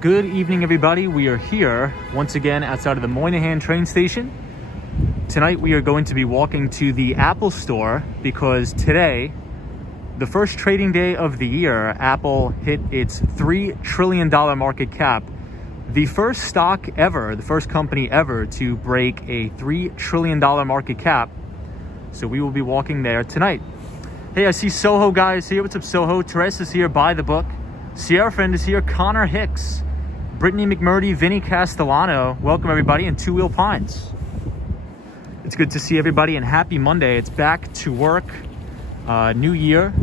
Good evening, everybody. We are here once again outside of the Moynihan train station. Tonight we are going to be walking to the Apple store because today, the first trading day of the year, Apple hit its $3 trillion market cap. The first stock ever, the first company ever to break a $3 trillion market cap. So we will be walking there tonight. Hey, I see Soho guys here. What's up, Soho? Therese is here, buy the book. Sierra Friend is here. Connor Hicks, Brittany McMurdy, Vinny Castellano. Welcome everybody, and Two Wheel Pines. It's good to see everybody and happy Monday. It's back to work. New year,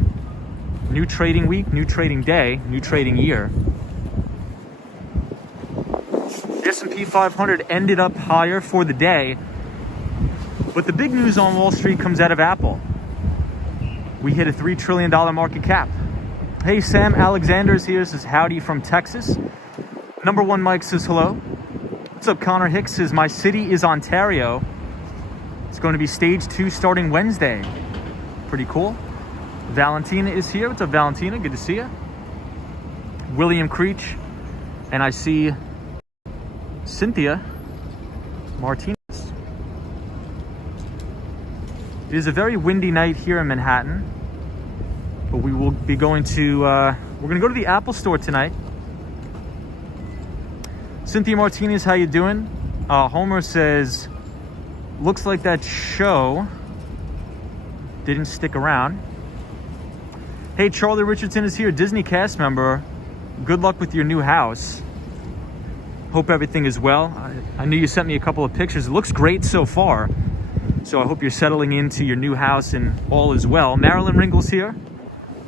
new trading week, new trading day, new trading year. The S&P 500 ended up higher for the day, but the big news on Wall Street comes out of Apple. We hit a $3 trillion market cap. Hey, Sam Alexander is here, says howdy from Texas. Number one Mike says hello. What's up, Connor Hicks says my city is Ontario. It's going to be stage 2 starting Wednesday. Pretty cool. Valentina is here. What's up, Valentina? Good to see you. William Creech. And I see Cynthia Martinez. It is a very windy night here in Manhattan. But we will be going to, we're going to go to the Apple store tonight. Cynthia Martinez, how you doing? Homer says, looks like that show didn't stick around. Hey, Charlie Richardson is here, Disney cast member. Good luck with your new house. Hope everything is well. I knew you sent me a couple of pictures. It looks great so far. So I hope you're settling into your new house and all is well. Marilyn Ringle's here.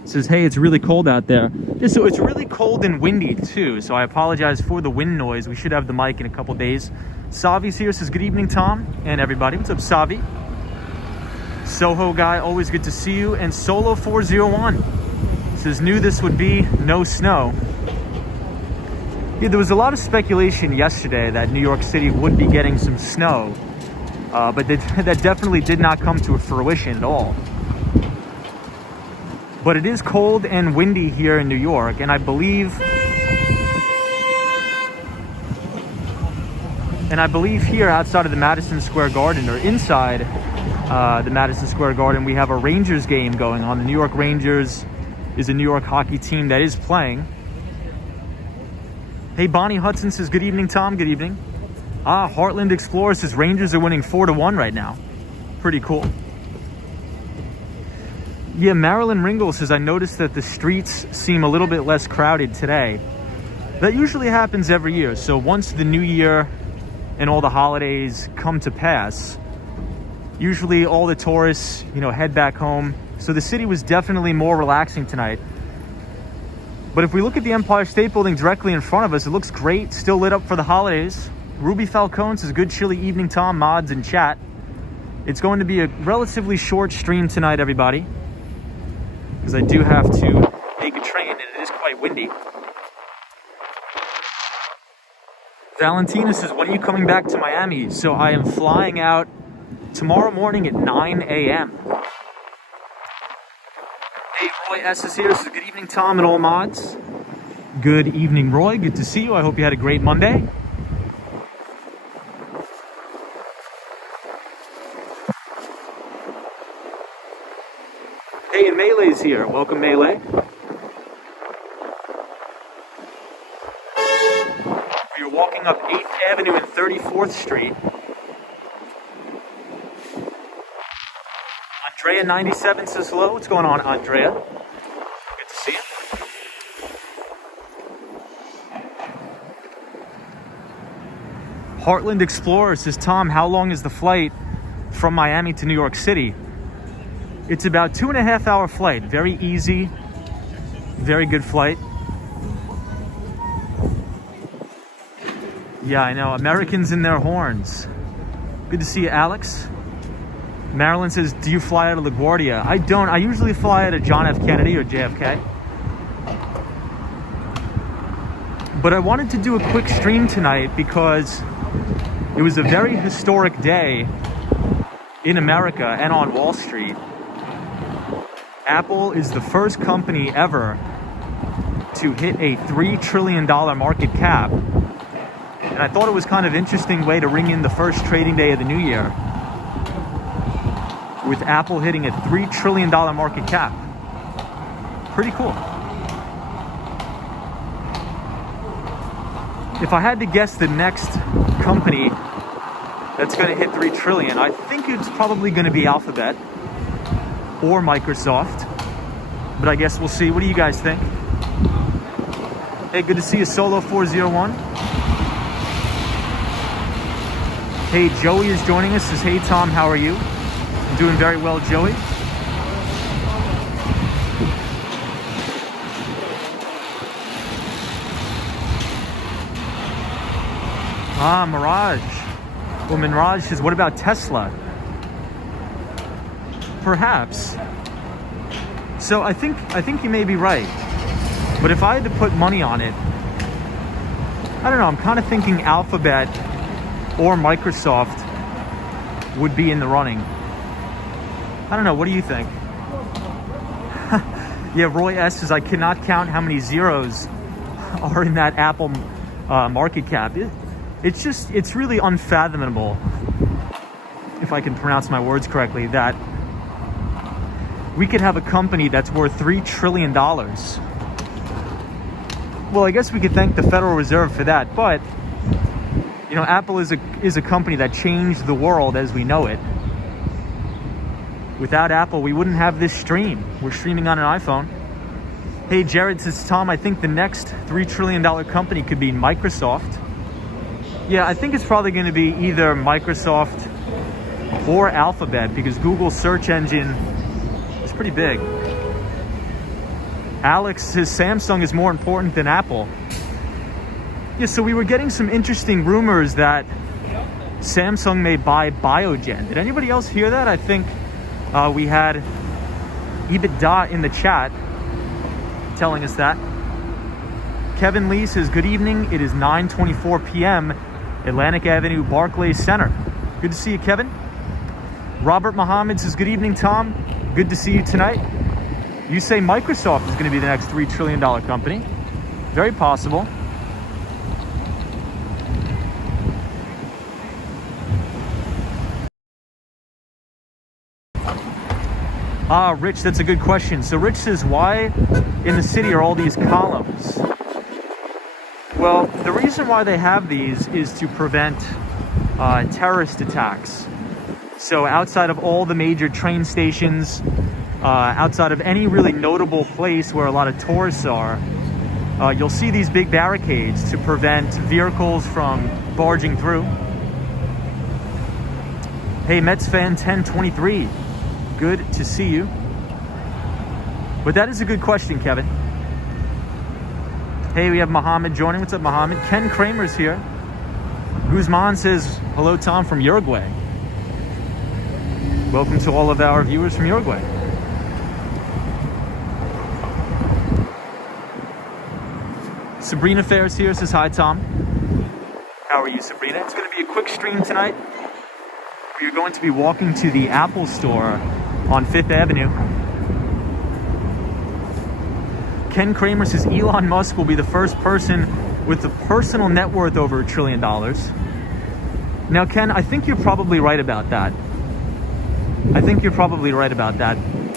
Says, hey, it's really cold out there. Yeah, so it's really cold and windy too, so I apologize for the wind noise. We should have the mic in a couple days. Savi's here, says good evening, Tom and everybody. What's up, Savi? Soho guy, always good to see you. And Solo 401 says, knew this would be no snow. Yeah, there was a lot of speculation yesterday that New York City would be getting some snow, but that definitely did not come to fruition at all. But it is cold and windy here in New York, and I believe here outside of the Madison Square Garden, or inside the Madison Square Garden, we have a Rangers game going on. The New York Rangers is a New York hockey team that is playing. Hey, Bonnie Hudson says, good evening, Tom. Good evening. Heartland Explorer says Rangers are winning 4-1 right now. Pretty cool. Yeah, Marilyn Ringle says, I noticed that the streets seem a little bit less crowded today. That usually happens every year. So once the new year and all the holidays come to pass, usually all the tourists, head back home. So the city was definitely more relaxing tonight. But if we look at the Empire State Building directly in front of us, it looks great, still lit up for the holidays. Ruby Falcone says, good chilly evening, Tom, mods, and chat. It's going to be a relatively short stream tonight, everybody, because I do have to take a train and it is quite windy. Valentina says, when are you coming back to Miami? So I am flying out tomorrow morning at 9 a.m. Hey, Roy S. is here. Says, good evening, Tom and all mods. Good evening, Roy. Good to see you. I hope you had a great Monday. Hey, and Melee's here. Welcome, Melee. We are walking up 8th Avenue and 34th Street. Andrea 97 says hello. What's going on, Andrea? Good to see you. Heartland Explorer says, Tom, how long is the flight from Miami to New York City? It's about 2.5 hour flight. Very easy, very good flight. Yeah, I know. Americans in their horns. Good to see you, Alex. Marilyn says, do you fly out of LaGuardia? I don't. I usually fly out of John F. Kennedy or JFK. But I wanted to do a quick stream tonight because it was a very historic day in America and on Wall Street. Apple is the first company ever to hit a $3 trillion market cap. And I thought it was kind of interesting way to ring in the first trading day of the new year, with Apple hitting a $3 trillion market cap. Pretty cool. If I had to guess the next company that's going to hit 3 trillion, I think it's probably going to be Alphabet or Microsoft. But I guess we'll see. What do you guys think? Hey, good to see you, Solo 401. Hey, Joey is joining us. Says, hey, Tom, how are you? I'm doing very well, Joey. Ah, Mirage. Well, Mirage says, what about Tesla? Perhaps. So I think you may be right. But if I had to put money on it, I don't know, I'm kind of thinking Alphabet or Microsoft would be in the running. I don't know, what do you think? Yeah, Roy S says, I cannot count how many zeros are in that Apple market cap. It's really unfathomable, if I can pronounce my words correctly, that we could have a company that's worth $3 trillion. Well, I guess we could thank the Federal Reserve for that, but you know, Apple is a company that changed the world as we know it. Without Apple, we wouldn't have this stream. We're streaming on an iPhone. Hey, Jared says, Tom, I think the next $3 trillion company could be Microsoft. Yeah, I think it's probably going to be either Microsoft or Alphabet, because Google's search engine is pretty big. Alex says Samsung is more important than Apple. Yeah, so we were getting some interesting rumors that Samsung may buy Biogen. Did anybody else hear that? I think we had EBITDA in the chat telling us that. Kevin Lee says, good evening. It is 9:24 p.m. Atlantic Avenue, Barclays Center. Good to see you, Kevin. Robert Muhammad says, good evening, Tom. Good to see you tonight. You say Microsoft is going to be the next $3 trillion company. Very possible. Ah, Rich, that's a good question. So Rich says, why in the city are all these columns? Well, the reason why they have these is to prevent terrorist attacks. So outside of all the major train stations, outside of any really notable place where a lot of tourists are, you'll see these big barricades to prevent vehicles from barging through. Hey, Mets fan 1023. Good to see you. But that is a good question, Kevin. Hey, we have Mohammed joining. What's up, Mohammed? Ken Kramer's here. Guzman says, hello, Tom, from Uruguay. Welcome to all of our viewers from Uruguay. Sabrina Fair's here, says, hi, Tom. How are you, Sabrina? It's going to be a quick stream tonight. We are going to be walking to the Apple store on 5th Avenue. Ken Kramer says Elon Musk will be the first person with a personal net worth over $1 trillion. Now, Ken, I think you're probably right about that.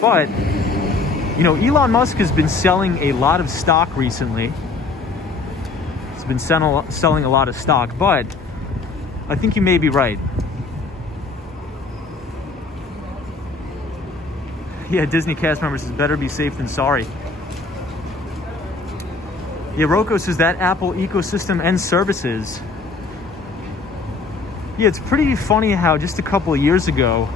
But, you know, Elon Musk has been selling a lot of stock recently. He's been selling a lot of stock, but I think you may be right. Yeah, Disney cast member says, better be safe than sorry. Yeah, Rocco says that Apple ecosystem and services. Yeah, it's pretty funny how just a couple of years ago,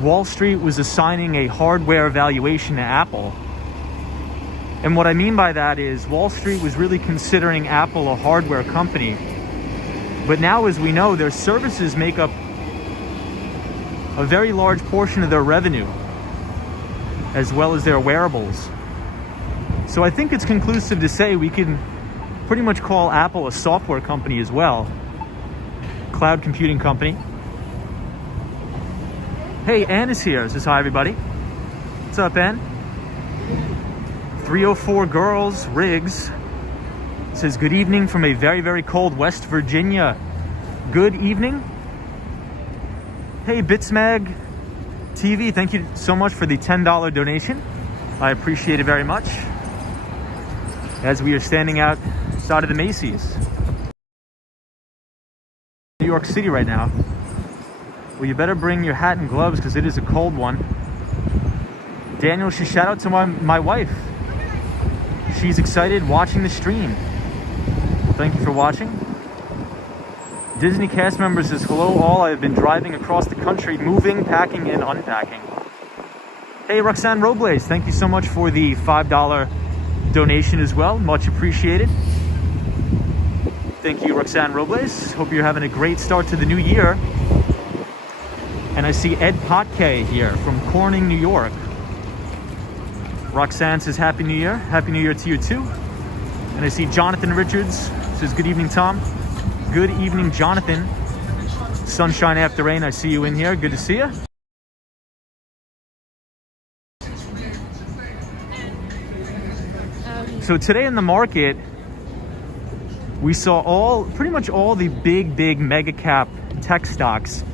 Wall Street was assigning a hardware valuation to Apple. And what I mean by that is Wall Street was really considering Apple a hardware company. But now, as we know, their services make up a very large portion of their revenue, as well as their wearables. So I think it's conclusive to say we can pretty much call Apple a software company as well. Cloud computing company. Hey, Ann is here. Says hi, everybody. What's up, Ann? 304 Girls, Riggs, says, good evening from a very, very cold West Virginia. Good evening. Hey, Bitsmag TV, thank you so much for the $10 donation. I appreciate it very much. As we are standing outside of the Macy's. New York City right now. Well, you better bring your hat and gloves because it is a cold one. Daniel, shout out to my wife. She's excited watching the stream. Well, thank you for watching. Disney cast member says, hello all, I have been driving across the country, moving, packing, and unpacking. Hey, Roxanne Robles, thank you so much for the $5 donation as well. Much appreciated. Thank you, Roxanne Robles. Hope you're having a great start to the new year. And I see Ed Potke here from Corning, New York. Roxanne says, Happy New Year. Happy New Year to you too. And I see Jonathan Richards says, good evening, Tom. Good evening, Jonathan. Sunshine after rain. I see you in here. Good to see you. So today in the market, we saw pretty much all the big mega cap tech stocks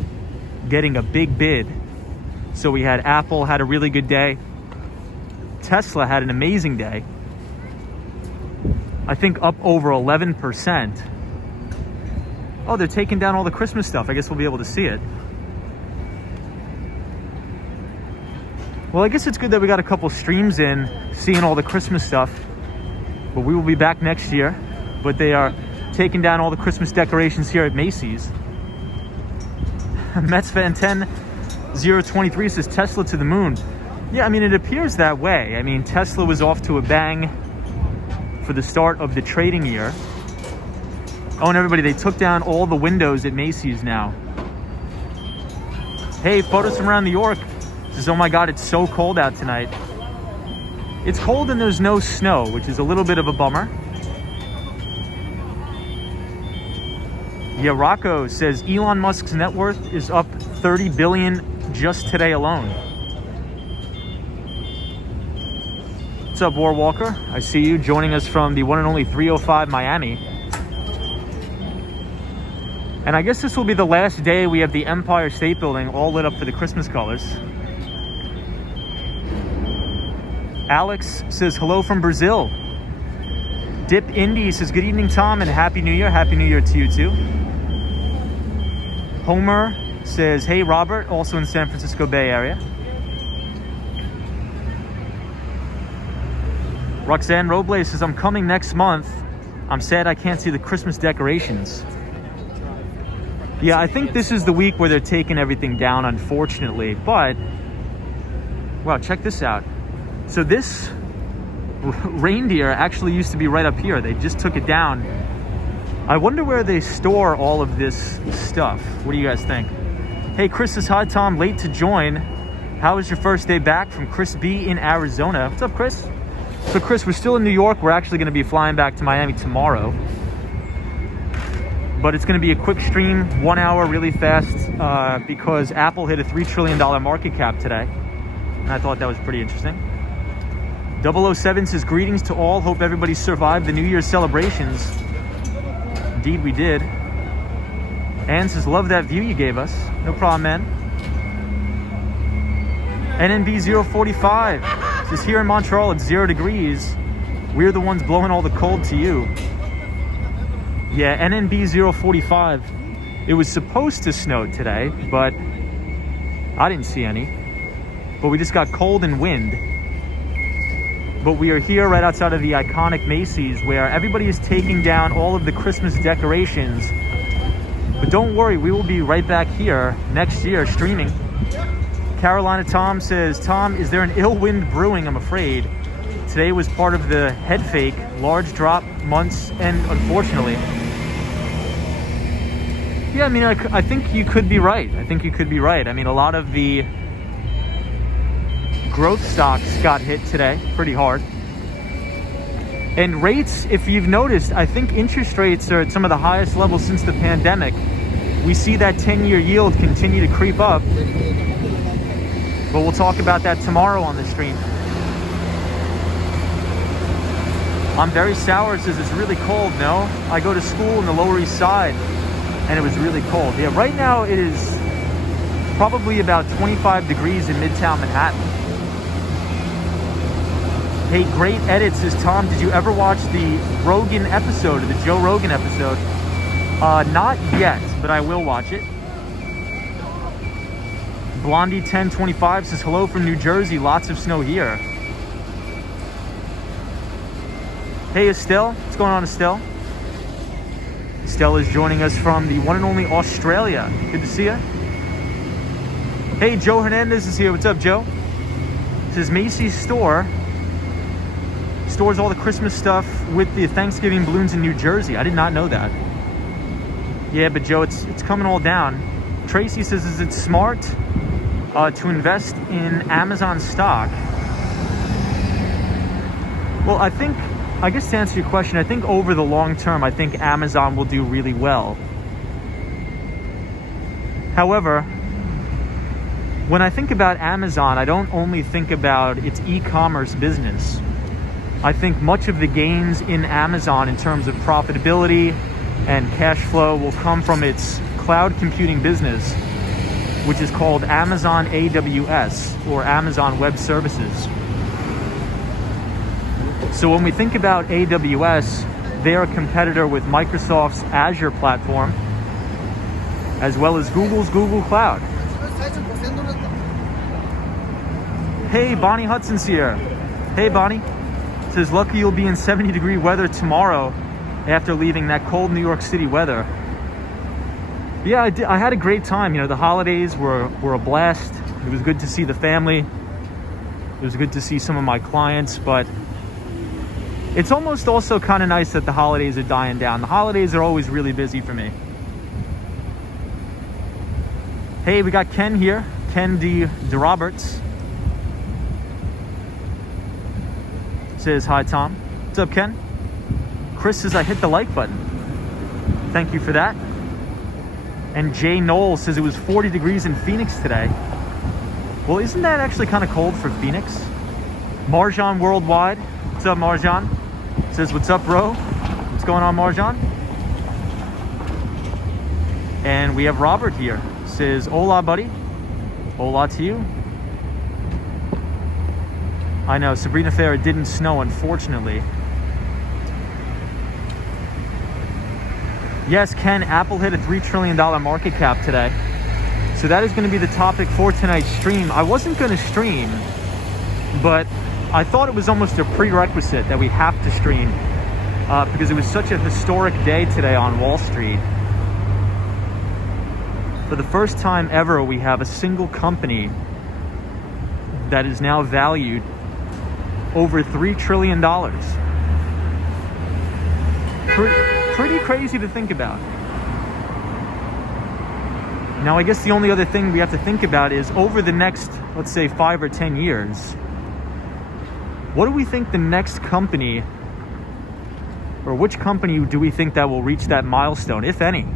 getting a big bid. So we had Apple had a really good day. Tesla had an amazing day. I think up over 11%. Oh, they're taking down all the Christmas stuff. I guess we'll be able to see it. Well, I guess it's good that we got a couple streams in, seeing all the Christmas stuff. But we will be back next year. But they are taking down all the Christmas decorations here at Macy's. Mets fan 10023 says Tesla to the moon. Yeah, I mean, it appears that way. I mean, Tesla was off to a bang for the start of the trading year. Oh, and everybody, they took down all the windows at Macy's now. Hey, photos from around New York. Says, oh my God, it's so cold out tonight. It's cold and there's no snow, which is a little bit of a bummer. Yeah, Rocco says Elon Musk's net worth is up 30 billion just today alone. What's up, War Walker? I see you joining us from the one and only 305 Miami. And I guess this will be the last day we have the Empire State Building all lit up for the Christmas colors. Alex says hello from Brazil. Dip Indy says good evening, Tom, and Happy New Year. Happy New Year to you too. Homer says, hey, Robert, also in the San Francisco Bay Area. Roxanne Robles says, I'm coming next month. I'm sad I can't see the Christmas decorations. Yeah, I think this is the week where they're taking everything down, unfortunately. But, wow, check this out. So this reindeer actually used to be right up here. They just took it down. I wonder where they store all of this stuff. What do you guys think? Hey, Chris says, hi, Tom, late to join. How was your first day back? From Chris B in Arizona. What's up, Chris? So, Chris, we're still in New York. We're actually going to be flying back to Miami tomorrow. But it's going to be a quick stream, 1 hour, really fast, because Apple hit a $3 trillion market cap today. And I thought that was pretty interesting. 007 says, greetings to all. Hope everybody survived the New Year's celebrations. Indeed, we did. Ann says, love that view you gave us. No problem, man. NNB045 says, here in Montreal, it's 0 degrees. We're the ones blowing all the cold to you. Yeah, NNB045. It was supposed to snow today, but I didn't see any. But we just got cold and wind. But we are here right outside of the iconic Macy's where everybody is taking down all of the Christmas decorations. But don't worry, we will be right back here next year streaming. Carolina Tom says, Tom, is there an ill wind brewing? I'm afraid. Today was part of the head fake, large drop, months, and unfortunately. Yeah, I mean, I think you could be right. I think you could be right. I mean, a lot of the growth stocks got hit today pretty hard. And rates, if you've noticed, I think interest rates are at some of the highest levels since the pandemic. We see that 10-year yield continue to creep up. But we'll talk about that tomorrow on the stream. I'm very sour. It says it's really cold. No, I go to school in the Lower East Side and it was really cold. Yeah, right now it is probably about 25 degrees in Midtown Manhattan. Hey, great edit, says Tom. Did you ever watch the Rogan episode, or the Joe Rogan episode? Not yet, but I will watch it. Blondie1025 says, hello from New Jersey. Lots of snow here. Hey, Estelle. What's going on, Estelle? Estelle is joining us from the one and only Australia. Good to see you. Hey, Joe Hernandez is here. What's up, Joe? Says Macy's stores all the Christmas stuff with the Thanksgiving balloons in New Jersey. I did not know that. Yeah, but Joe, it's coming all down. Tracy says, is it smart to invest in Amazon stock? Well, I guess to answer your question, I think over the long term, I think Amazon will do really well. However, when I think about Amazon, I don't only think about its e-commerce business. I think much of the gains in Amazon in terms of profitability and cash flow will come from its cloud computing business, which is called Amazon AWS, or Amazon Web Services. So when we think about AWS, they're a competitor with Microsoft's Azure platform, as well as Google's Google Cloud. Hey, Bonnie Hudson's here. Hey, Bonnie. Says, lucky you'll be in 70-degree weather tomorrow after leaving that cold New York City weather. Yeah, I had a great time. You know, the holidays were a blast. It was good to see the family. It was good to see some of my clients, but it's almost also kind of nice that the holidays are dying down. The holidays are always really busy for me. Hey, we got Ken here. Ken D. Roberts. Says, hi, Tom. What's up, Ken? Chris says, I hit the like button. Thank you for that. And Jay Knoll says it was 40 degrees in Phoenix today. Well, isn't that actually kind of cold for Phoenix? Marjan Worldwide. What's up, Marjan? Says, what's up, bro? What's going on, Marjan? And we have Robert here. Says, hola, buddy. Hola to you. I know, Sabrina Fair, it didn't snow, unfortunately. Yes, Ken, Apple hit a $3 trillion market cap today. So that is going to be the topic for tonight's stream. I wasn't going to stream, but I thought it was almost a prerequisite that we have to stream because it was such a historic day today on Wall Street. For the first time ever, we have a single company that is now valued over $3 trillion. Pretty crazy to think about. Now, I guess the only other thing we have to think about is over the next, let's say, 5 or 10 years, what do we think the next company, or which company do we think that will reach that milestone, if any?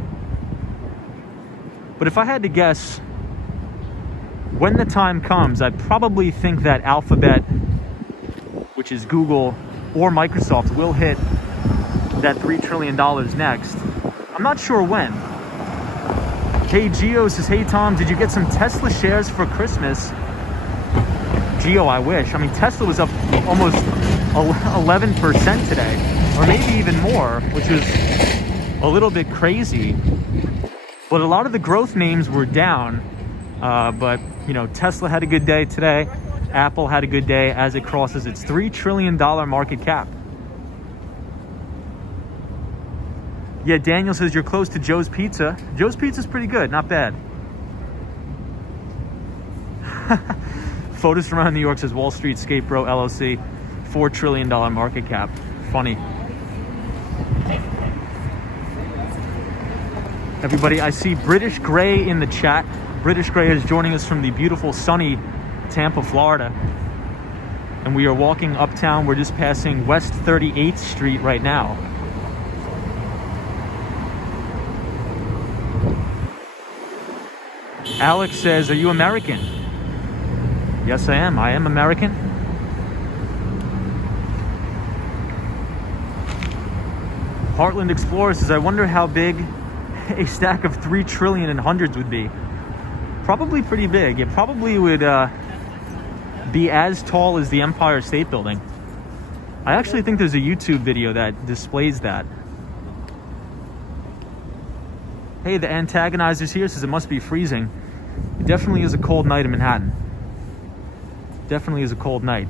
But if I had to guess, when the time comes, I'd probably think that Alphabet, which is Google, or Microsoft, will hit that $3 trillion next. I'm not sure when. Hey, Gio says, hey, Tom, did you get some Tesla shares for Christmas? Gio, I wish. I mean, Tesla was up almost 11% today, or maybe even more, which was a little bit crazy. But a lot of the growth names were down. But, you know, Tesla had a good day today. Apple had a good day as it crosses its $3 trillion market cap. Yeah, Daniel says you're close to Joe's Pizza. Joe's Pizza's pretty good, not bad. Photos from around New York says Wall Street Skate Bro LLC, $4 trillion market cap. Funny. Everybody, I see British Gray in the chat. British Gray is joining us from the beautiful sunny Tampa, Florida. And we are walking uptown. We're just passing West 38th Street right now. Alex says, are you American? Yes, I am. I am American. Heartland Explorer says, I wonder how big a stack of 3 trillion in hundreds would be. Probably pretty big. It probably would be as tall as the Empire State Building. I actually think there's a YouTube video that displays that. Hey, the Antagonizer's here, says it must be freezing. It definitely is a cold night in Manhattan. Definitely is a cold night.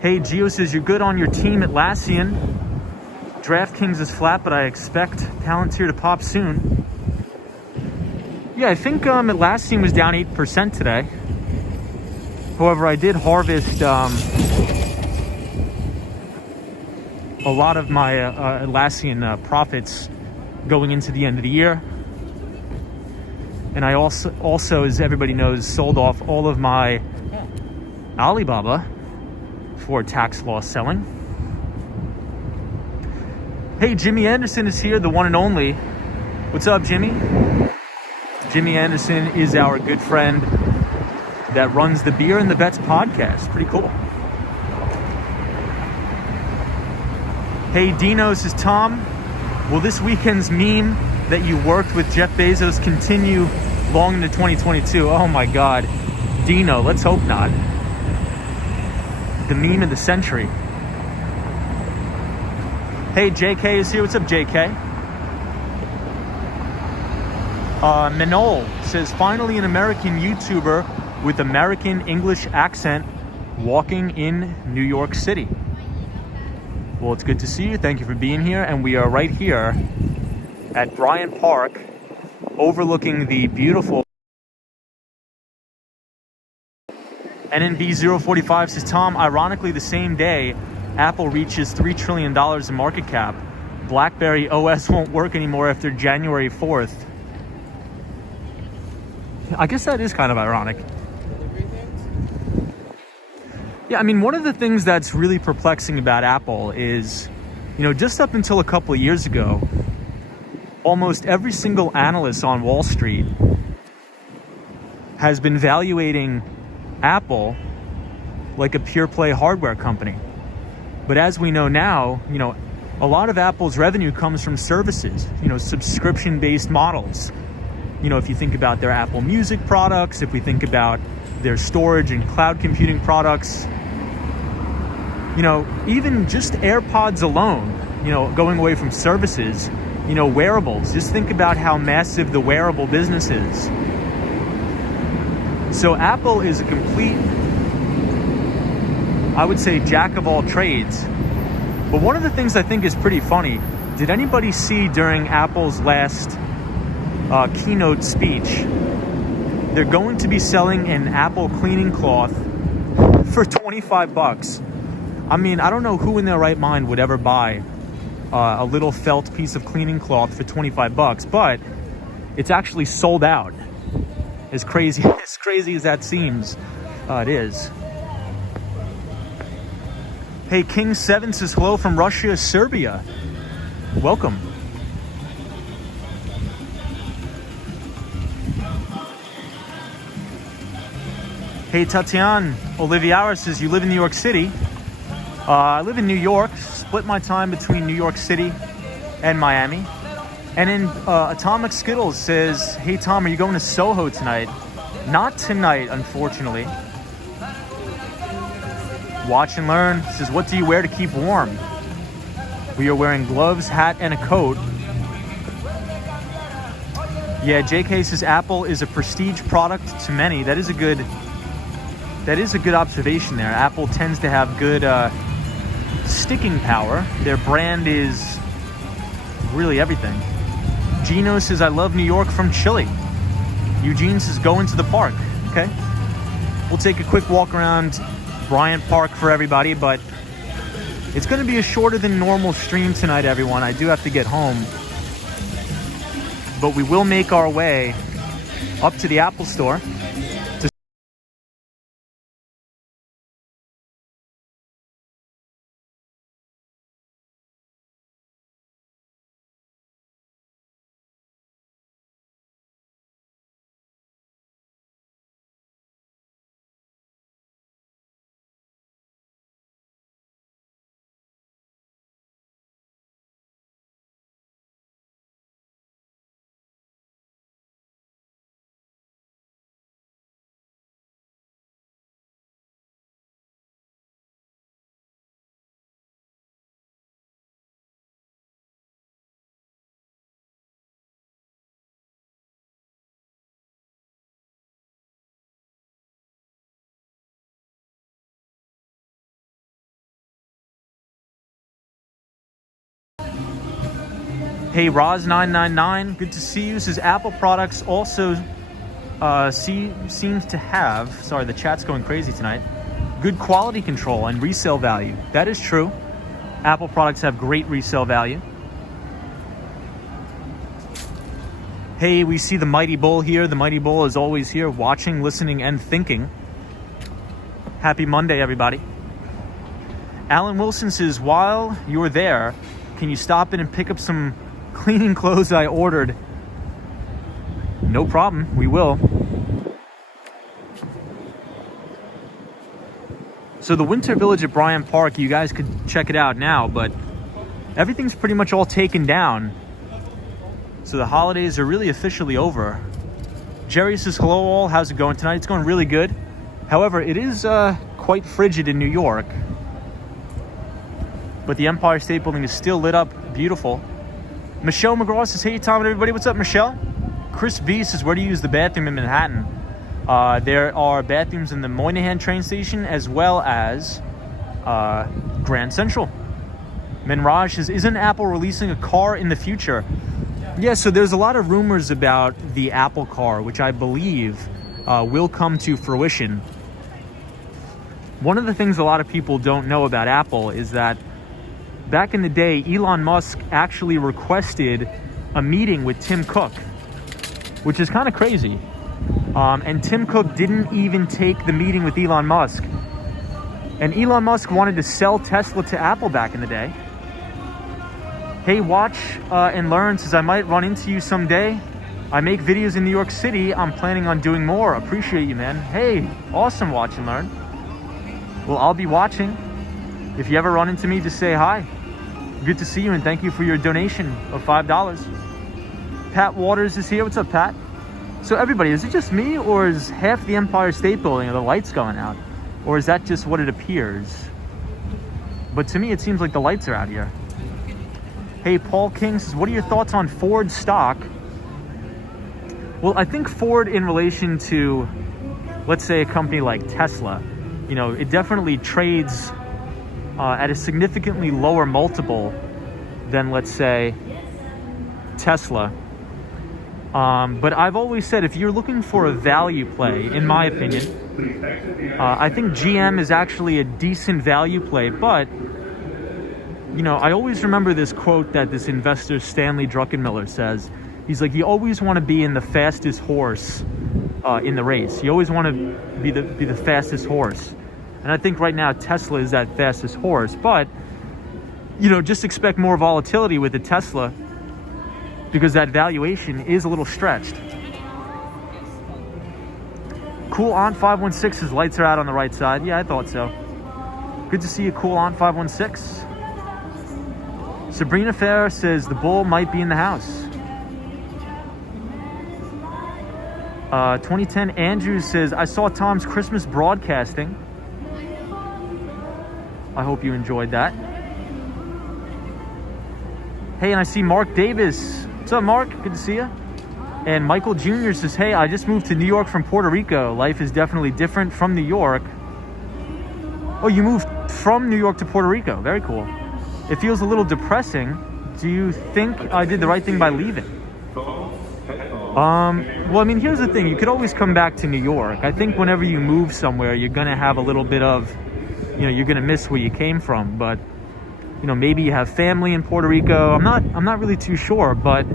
Hey, Gio says, you're good on your team Atlassian. DraftKings is flat, but I expect Palantir to pop soon. Yeah, I think Atlassian was down 8% today. However, I did harvest a lot of my Atlassian profits going into the end of the year. And I also, as everybody knows, sold off all of my Alibaba for tax loss selling. Hey, Jimmy Anderson is here, the one and only. What's up, Jimmy? Jimmy Anderson is our good friend that runs the Beer and the Bets podcast. Pretty cool. Hey, Dino says, Tom, will this weekend's meme that you worked with Jeff Bezos continue long into 2022? Oh my God. Dino, let's hope not. The meme of the century. Hey, JK is here. What's up, JK? Manol says, finally an American YouTuber with American English accent walking in New York City. Well, it's good to see you. Thank you for being here. And we are right here at Bryant Park, overlooking the beautiful NNB045 says, Tom, ironically, the same day Apple reaches $3 trillion in market cap, BlackBerry OS won't work anymore after January 4th. I guess that is kind of ironic. Yeah, I mean, one of the things that's really perplexing about Apple is, you know, just up until a couple of years ago, almost every single analyst on Wall Street has been valuating Apple like a pure play hardware company. But as we know now, you know, a lot of Apple's revenue comes from services, you know, subscription-based models. You know, if you think about their Apple Music products, if we think about their storage and cloud computing products, you know, even just AirPods alone, you know, going away from services, you know, wearables, just think about how massive the wearable business is. So Apple is a complete, I would say, jack of all trades. But one of the things I think is pretty funny, did anybody see during Apple's last keynote speech, they're going to be selling an Apple cleaning cloth for $25. I mean, I don't know who in their right mind would ever buy a little felt piece of cleaning cloth for $25, but it's actually sold out. As crazy as that seems, it is. Hey, King 7 says hello from Russia, Serbia. Welcome. Hey, Tatiana Oliviera says, you live in New York City. I live in New York, split my time between New York City and Miami. And then Atomic Skittles says, hey Tom, are you going to Soho tonight? Not tonight, unfortunately. Watch and Learn says, what do you wear to keep warm? We are wearing gloves, hat, and a coat. Yeah, JK says Apple is a prestige product to many. That is a good observation there. Apple tends to have good sticking power. Their brand is really everything. Gino says, I love New York from Chile. Eugene says, go into the park. Okay. We'll take a quick walk around Bryant Park for everybody, but it's going to be a shorter than normal stream tonight, everyone. I do have to get home. But we will make our way up to the Apple Store Hey, Roz999, good to see you. Says Apple products also seems to have, sorry, the chat's going crazy tonight, good quality control and resale value. That is true. Apple products have great resale value. Hey, we see the Mighty Bull here. The Mighty Bull is always here, watching, listening, and thinking. Happy Monday, everybody. Alan Wilson says, while you're there, can you stop in and pick up some cleaning clothes I ordered? No problem, we will. So the Winter Village at Bryant Park, you guys could check it out now, but everything's pretty much all taken down. So the holidays are really officially over. Jerry says, hello all, how's it going tonight? It's going really good. However, it is quite frigid in New York. But the Empire State Building is still lit up, beautiful. Michelle McGraw says, hey Tom and everybody, what's up Michelle? Chris B says, where do you use the bathroom in Manhattan? There are bathrooms in the Moynihan train station as well as Grand Central. Minraj says, isn't Apple releasing a car in the future? Yeah, so there's a lot of rumors about the Apple car, which I believe will come to fruition. One of the things a lot of people don't know about Apple is that back in the day, Elon Musk actually requested a meeting with Tim Cook, which is kind of crazy. And Tim Cook didn't even take the meeting with Elon Musk. And Elon Musk wanted to sell Tesla to Apple back in the day. Hey, watch and learn says, I might run into you someday. I make videos in New York City. I'm planning on doing more. Appreciate you, man. Hey, awesome, watch and learn. Well, I'll be watching. If you ever run into me, just say hi. Good to see you, and thank you for your donation of $5. Pat Waters is here. What's up, Pat? So everybody, is it just me, or is half the Empire State Building, are the lights going out? Or is that just what it appears? But to me, it seems like the lights are out here. Hey, Paul King says, what are your thoughts on Ford stock? Well, I think Ford in relation to, let's say, a company like Tesla, you know, it definitely trades at a significantly lower multiple than, let's say, Tesla. But I've always said, if you're looking for a value play, in my opinion, I think GM is actually a decent value play. But, you know, I always remember this quote that this investor, Stanley Druckenmiller, says. He's like, you always want to be in the fastest horse in the race. You always want to be the fastest horse. And I think right now Tesla is that fastest horse. But, you know, just expect more volatility with the Tesla because that valuation is a little stretched. Cool Aunt 516, his lights are out on the right side. Yeah, I thought so. Good to see you, Cool Aunt 516. Sabrina Fair says the bull might be in the house. 2010 Andrews says, I saw Tom's Christmas broadcasting. I hope you enjoyed that. Hey, and I see Mark Davis. What's up, Mark? Good to see you. And Michael Jr. says, hey, I just moved to New York from Puerto Rico. Life is definitely different from New York. Oh, you moved from New York to Puerto Rico. Very cool. It feels a little depressing. Do you think I did the right thing by leaving? Well, I mean, here's the thing. You could always come back to New York. I think whenever you move somewhere, you're going to have a little bit of, you know, you're going to miss where you came from. But, you know, maybe you have family in Puerto Rico. I'm not really too sure. But,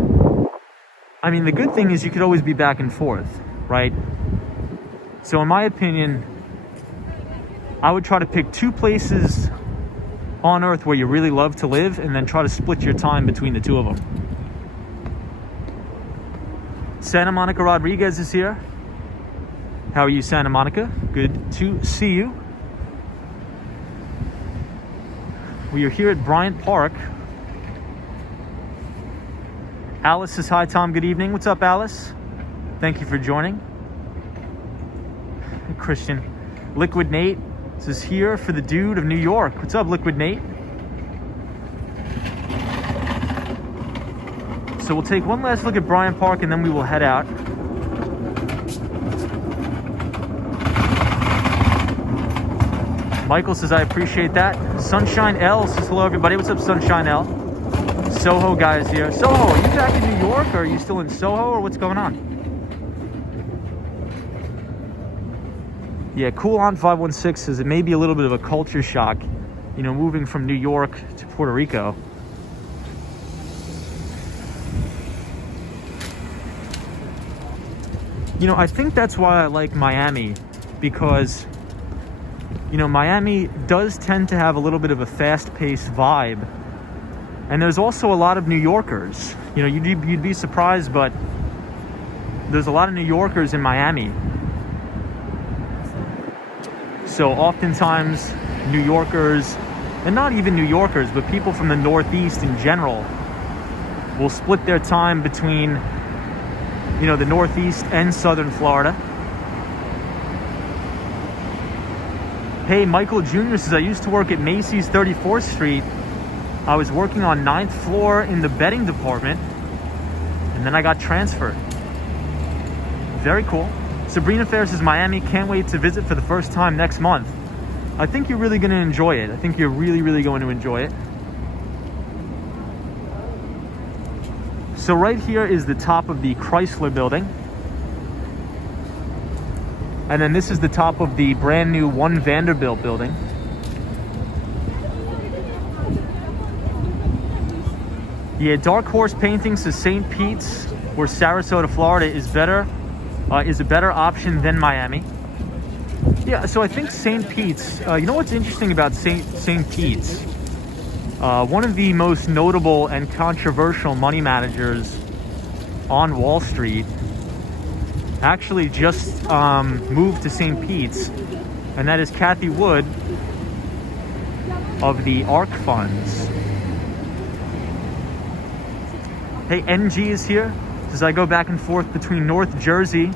I mean, the good thing is you could always be back and forth, right? So in my opinion, I would try to pick two places on earth where you really love to live and then try to split your time between the two of them. Santa Monica Rodriguez is here. How are you, Santa Monica? Good to see you. We are here at Bryant Park. Alice says, hi, Tom. Good evening. What's up, Alice? Thank you for joining. Christian. Liquid Nate says, here for the dude of New York. What's up, Liquid Nate? So we'll take one last look at Bryant Park and then we will head out. Michael says, I appreciate that. Sunshine L says, hello, everybody. What's up, Sunshine L? Soho guys here. Soho, are you back in New York, or are you still in Soho, or what's going on? Yeah, Cool on 516 says it may be a little bit of a culture shock, you know, moving from New York to Puerto Rico. You know, I think that's why I like Miami, because, you know, Miami does tend to have a little bit of a fast-paced vibe. And there's also a lot of New Yorkers. You know, you'd be surprised, but there's a lot of New Yorkers in Miami. So oftentimes, New Yorkers, and not even New Yorkers, but people from the Northeast in general, will split their time between, you know, the Northeast and Southern Florida. Hey, Michael Jr. says, I used to work at Macy's 34th Street. I was working on 9th floor in the bedding department, and then I got transferred. Very cool. Sabrina Fair says, Miami, can't wait to visit for the first time next month. I think you're really going to enjoy it. I think you're really, really going to enjoy it. So right here is the top of the Chrysler building. And then this is the top of the brand new One Vanderbilt building. Yeah, Dark Horse Painting says St. Pete's or Sarasota, Florida is a better option than Miami. Yeah, so I think St. Pete's, you know what's interesting about St. Pete's? One of the most notable and controversial money managers on Wall Street actually just moved to St. Pete's, and that is Cathie Wood of the ARC funds. Hey, NG is here. Says I go back and forth between North Jersey,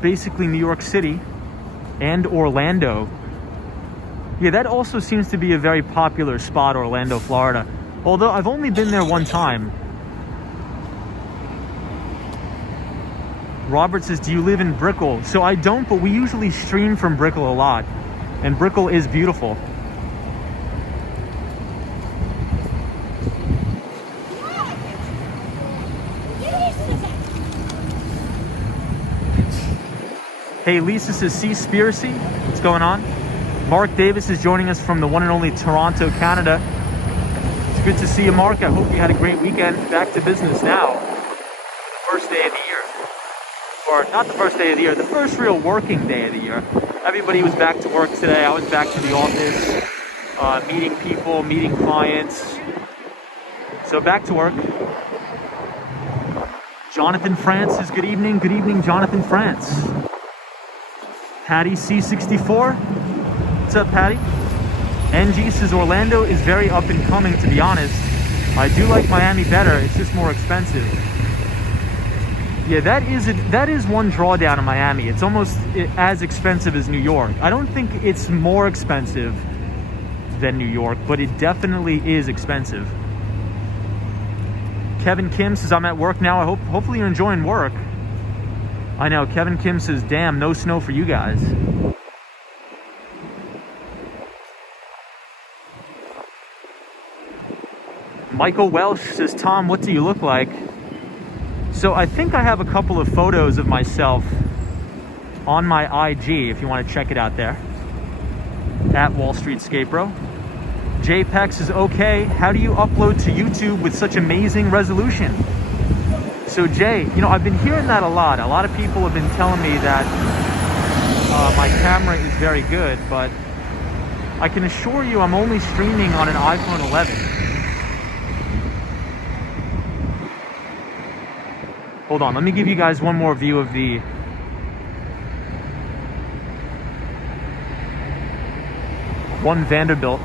basically New York City, and Orlando. Yeah, that also seems to be a very popular spot, Orlando, Florida. Although I've only been there one time. Robert says, do you live in Brickell? So I don't, but we usually stream from Brickell a lot. And Brickell is beautiful. Hey, Lisa says, Seaspiracy. What's going on? Mark Davis is joining us from the one and only Toronto, Canada. It's good to see you, Mark. I hope you had a great weekend. Back to business now. First day of the year. Or not the first day of the year, the first real working day of the year. Everybody was back to work today. I was back to the office, meeting people, meeting clients. So back to work. Jonathan France says, good evening. Good evening, Jonathan France. Patty C64. What's up, Patty? NG says Orlando is very up and coming, to be honest. I do like Miami better. It's just more expensive. Yeah, that is one drawdown in Miami. It's almost as expensive as New York. I don't think it's more expensive than New York, but it definitely is expensive. Kevin Kim says, I'm at work now. Hopefully you're enjoying work. I know, Kevin Kim says, damn, no snow for you guys. Michael Welsh says, Tom, what do you look like? So I think I have a couple of photos of myself on my IG, if you want to check it out there, at Wall Street Skate Bro. JPEG says, okay, how do you upload to YouTube with such amazing resolution? So Jay, you know, I've been hearing that a lot. A lot of people have been telling me that my camera is very good, but I can assure you I'm only streaming on an iPhone 11. Hold on, let me give you guys one more view of the One Vanderbilt.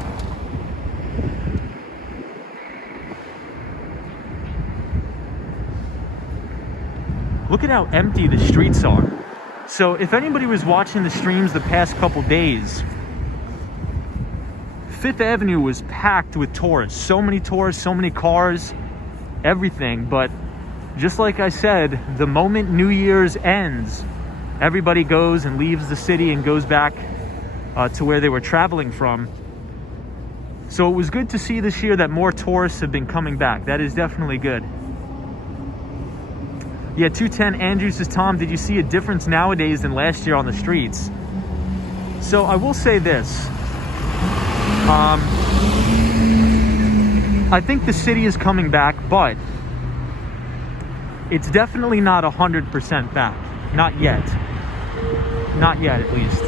Look at how empty the streets are. So if anybody was watching the streams the past couple days, Fifth Avenue was packed with tourists. So many tourists, so many cars, everything. But just like I said, the moment New Year's ends, everybody goes and leaves the city and goes back to where they were traveling from. So it was good to see this year that more tourists have been coming back. That is definitely good. Yeah, 210 Andrews says, Tom, did you see a difference nowadays than last year on the streets? So I will say this. I think the city is coming back, but it's definitely not 100% back. Not yet. Not yet, at least.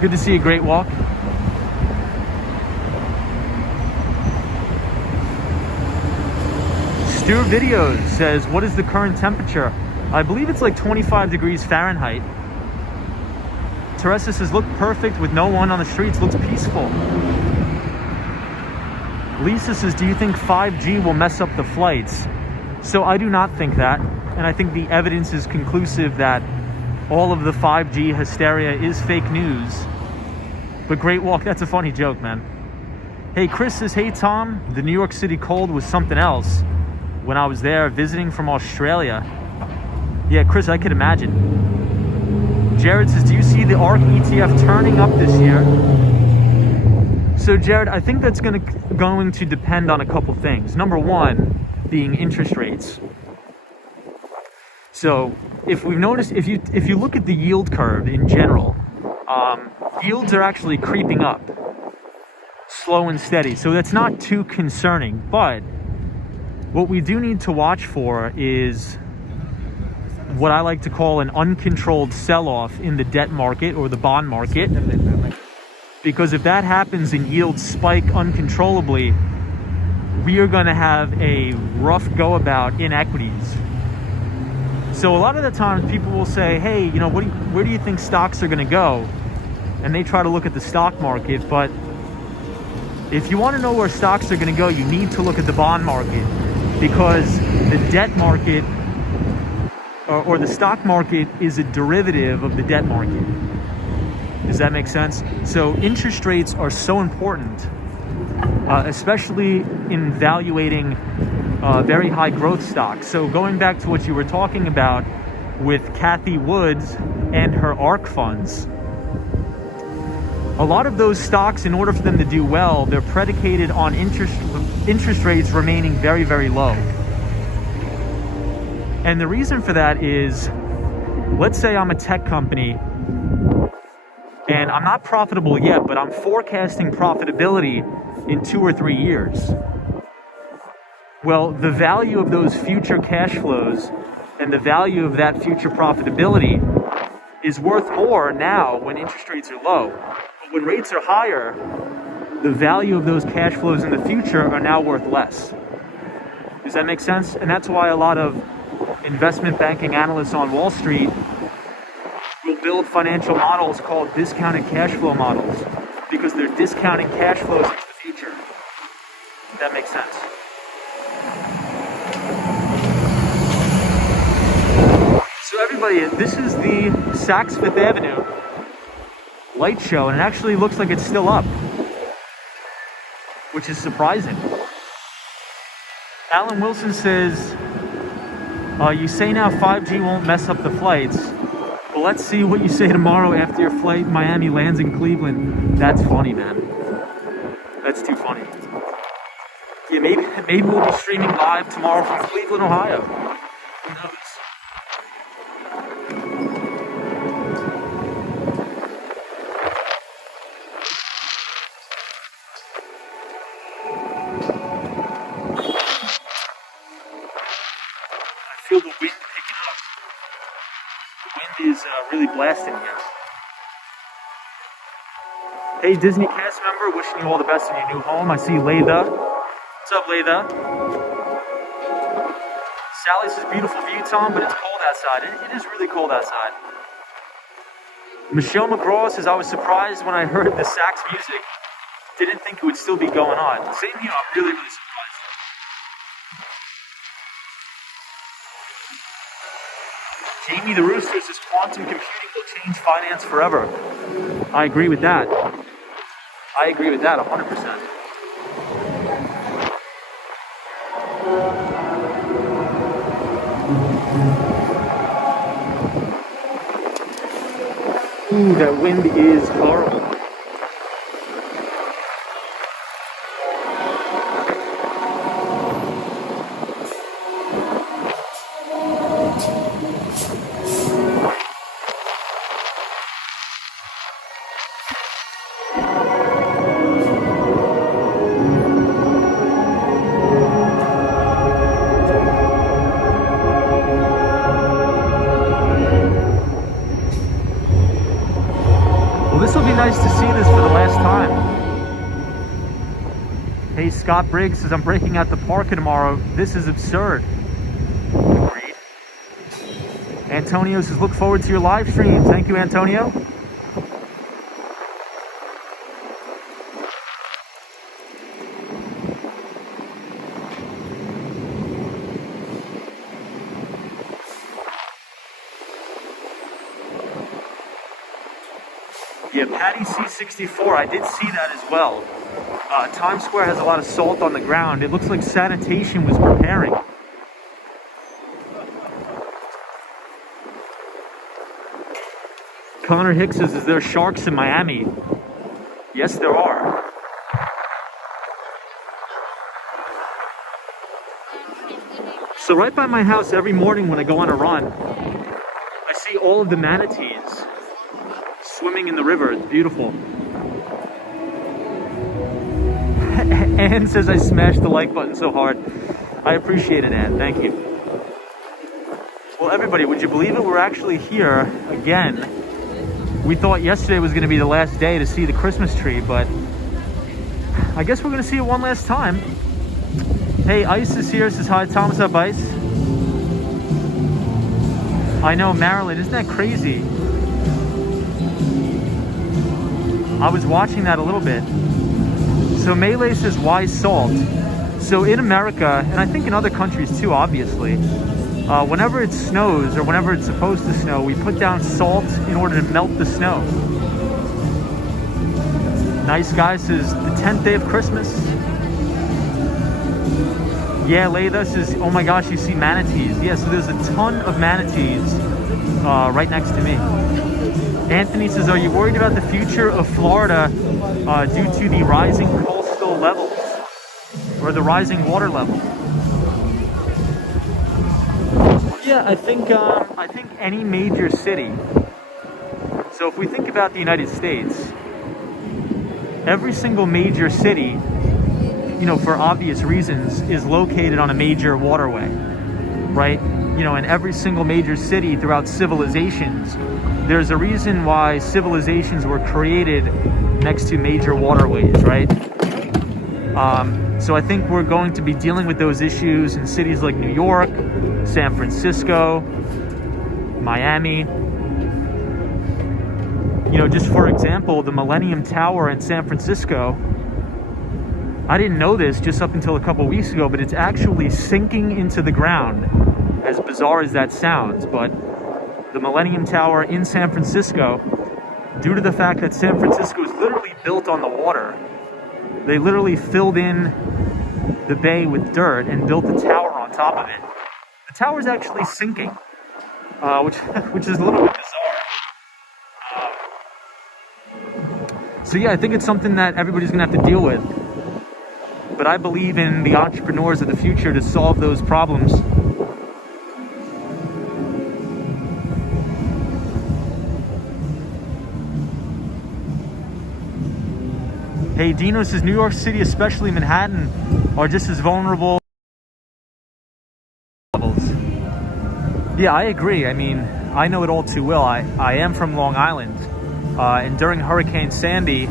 Good to see a great walk. Stu Videos says, what is the current temperature? I believe it's like 25 degrees Fahrenheit. Teresa says, look perfect with no one on the streets. Looks peaceful. Lisa says, do you think 5G will mess up the flights? So I do not think that. And I think the evidence is conclusive that all of the 5G hysteria is fake news. But great walk. That's a funny joke, man. Hey, Chris says, hey, Tom, the New York City cold was something else when I was there visiting from Australia. Yeah, Chris, I could imagine. Jared says, do you see the ARK ETF turning up this year? So, Jared, I think that's going to depend on a couple things. Number one, being interest rates. So, if we've noticed, if you look at the yield curve in general, yields are actually creeping up, slow and steady. So that's not too concerning. But what we do need to watch for is what I like to call an uncontrolled sell-off in the debt market or the bond market. Because if that happens and yields spike uncontrollably, we are going to have a rough go about in equities. So a lot of the times people will say, hey, you know, where do you think stocks are going to go? And they try to look at the stock market. But if you want to know where stocks are going to go, you need to look at the bond market, because the debt market or the stock market is a derivative of the debt market. Does that make sense? So interest rates are so important, especially in evaluating very high growth stocks. So going back to what you were talking about with Kathy Woods and her ARK funds, a lot of those stocks, in order for them to do well, they're predicated on interest rates remaining very, very low. And the reason for that is, let's say I'm a tech company and I'm not profitable yet, but I'm forecasting profitability in 2 or 3 years. Well, the value of those future cash flows and the value of that future profitability is worth more now when interest rates are low. But when rates are higher, the value of those cash flows in the future are now worth less. Does that make sense? And that's why a lot of investment banking analysts on Wall Street will build financial models called discounted cash flow models, because they're discounting cash flows into the future. If that makes sense. So everybody, this is the Saks Fifth Avenue light show, and it actually looks like it's still up, which is surprising. Alan Wilson says, you say now 5G won't mess up the flights. Well, let's see what you say tomorrow after your flight Miami lands in Cleveland. That's funny, man. That's too funny. Yeah, maybe we'll be streaming live tomorrow from Cleveland, Ohio. Who knows? I feel the wind picking up. The wind is really blasting here. Hey, Disney cast member, wishing you all the best in your new home. I see Laytha. What's up, Laytha? Sally says, beautiful view, Tom, but it's cold outside. It is really cold outside. Michelle McGraw says, I was surprised when I heard the sax music. Didn't think it would still be going on. Same here, I'm really, really surprised. Jamie the Rooster says, quantum computing will change finance forever. I agree with that. I agree with that 100%. Ooh, that wind is horrible. This will be nice to see this for the last time. Hey, Scott Briggs says, I'm breaking out the Parker tomorrow. This is absurd. Agreed. Antonio says, look forward to your live stream. Thank you, Antonio. Yeah, Patty C64, I did see that as well. Times Square has a lot of salt on the ground. It looks like sanitation was preparing. Connor Hicks says, is there sharks in Miami? Yes, there are. So right by my house every morning when I go on a run, I see all of the manatees swimming in the river. It's beautiful. Anne says I smashed the like button so hard. I appreciate it, Anne. Thank you. Well, everybody, would you believe it? We're actually here again. We thought yesterday was going to be the last day to see the Christmas tree, but I guess we're going to see it one last time. Hey, Ice is here. Says hi. Thomas up, Ice. I know, Maryland. Isn't that crazy? I was watching that a little bit. So Melee says, why salt? So in America, and I think in other countries too, obviously, whenever it snows or whenever it's supposed to snow, we put down salt in order to melt the snow. Nice guy says, the 10th day of Christmas. Yeah, Layla says, oh my gosh, you see manatees. Yeah, so there's a ton of manatees right next to me. Anthony says, are you worried about the future of Florida due to the rising coastal levels or the rising water level? Yeah, I think any major city. So if we think about the United States, every single major city, you know, for obvious reasons, is located on a major waterway, right? You know, in every single major city throughout civilizations, there's a reason why civilizations were created next to major waterways, right? So I think we're going to be dealing with those issues in cities like New York, San Francisco, Miami. You know, just for example, the Millennium Tower in San Francisco, I didn't know this just up until a couple weeks ago, but it's actually sinking into the ground, as bizarre as that sounds. But the Millennium Tower in San Francisco, due to the fact that San Francisco is literally built on the water, they literally filled in the bay with dirt and built a tower on top of it. The tower's actually sinking, which is a little bit bizarre. So yeah, I think it's something that everybody's gonna have to deal with. But I believe in the entrepreneurs of the future to solve those problems. Hey, Dino says New York City, especially Manhattan, are just as vulnerable. Yeah, I agree. I mean, I know it all too well. I am from Long Island, and during Hurricane Sandy,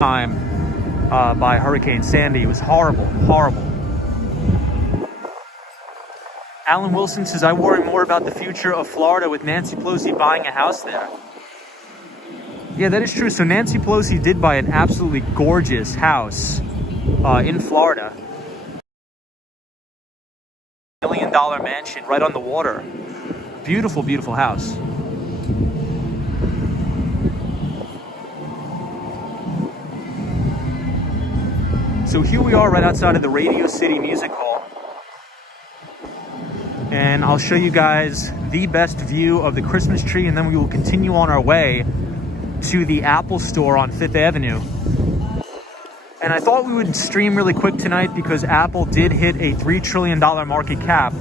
by Hurricane Sandy, it was horrible, horrible. Alan Wilson says, I worry more about the future of Florida with Nancy Pelosi buying a house there. Yeah, that is true. So Nancy Pelosi did buy an absolutely gorgeous house in Florida. $1 million mansion right on the water. Beautiful, beautiful house. So here we are right outside of the Radio City Music Hall. and I'll show you guys the best view of the Christmas tree, and then we will continue on our way to the Apple store on 5th Avenue. And I thought we would stream really quick tonight because Apple did hit a $3 trillion market cap.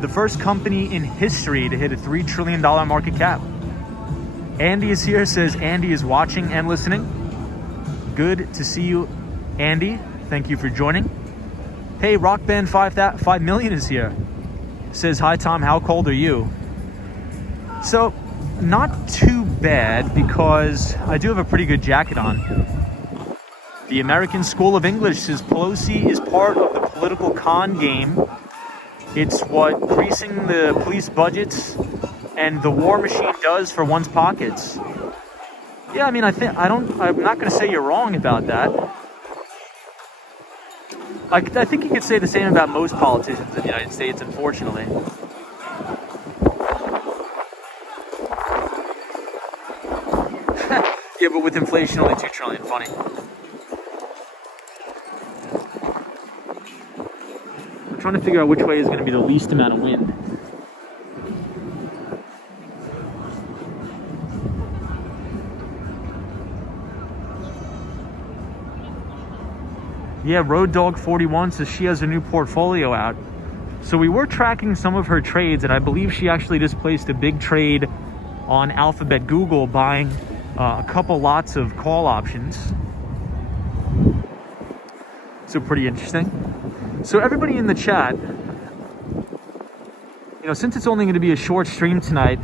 The first company in history to hit a $3 trillion market cap. Andy is here, says Andy is watching and listening. Good to see you, Andy. Thank you for joining. Hey, Rock Band 5 million is here. Says, hi Tom, how cold are you? So, not too bad because I do have a pretty good jacket on. The American School of English says Pelosi is part of the political con game. It's what greasing the police budgets and the war machine does for one's pockets. Yeah, I mean, I'm not going to say you're wrong about that. I think you could say the same about most politicians in the United States, unfortunately. Yeah, but with inflation, only $2 trillion. Funny. I'm trying to figure out which way is going to be the least amount of wind. Yeah, Road Dog 41 says she has a new portfolio out. So we were tracking some of her trades, and I believe she actually just placed a big trade on Alphabet Google, buying a couple lots of call options. So pretty interesting. So everybody in the chat, since it's only going to be a short stream tonight,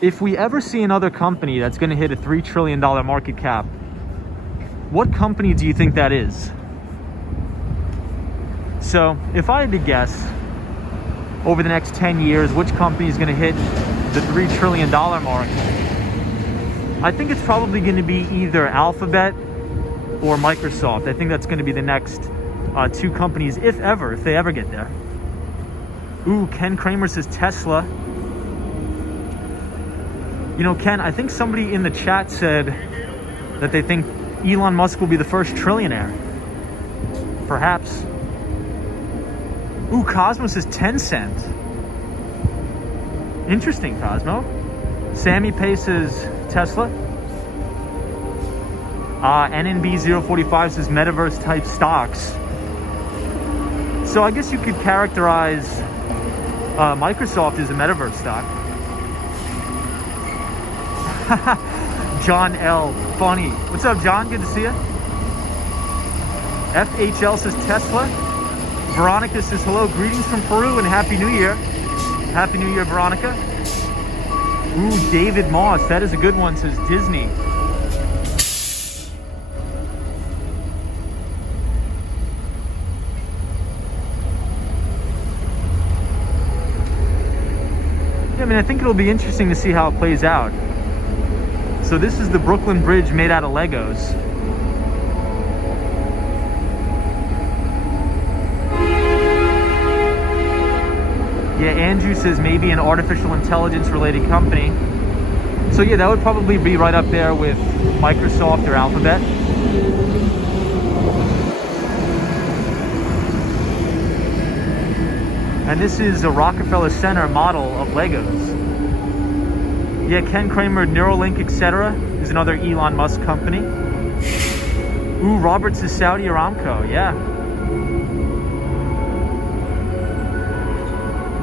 if we ever see another company that's going to hit a $3 trillion market cap, what company do you think that is? So if I had to guess, over the next 10 years, which company is going to hit the $3 trillion mark, I think it's probably going to be either Alphabet or Microsoft. I think that's going to be the next two companies, if they ever get there. Ooh, Ken Kramer says Tesla. Ken, I think somebody in the chat said that they think Elon Musk will be the first trillionaire. Perhaps. Ooh, Cosmo says Tencent. Interesting, Cosmo. Sammy Pay says Tesla. NNB045 says metaverse type stocks. So I guess you could characterize Microsoft as a metaverse stock. John L. Funny. What's up, John? Good to see you. FHL says Tesla. Veronica says hello. Greetings from Peru and Happy New Year. Happy New Year, Veronica. Ooh, David Moss. That is a good one, says Disney. I think it'll be interesting to see how it plays out. So this is the Brooklyn Bridge made out of Legos. Yeah, Andrew says maybe an artificial intelligence related company. So yeah, that would probably be right up there with Microsoft or Alphabet. And this is a Rockefeller Center model of Legos. Yeah, Ken Kramer, Neuralink, etc. is another Elon Musk company. Ooh, Roberts is Saudi Aramco, yeah.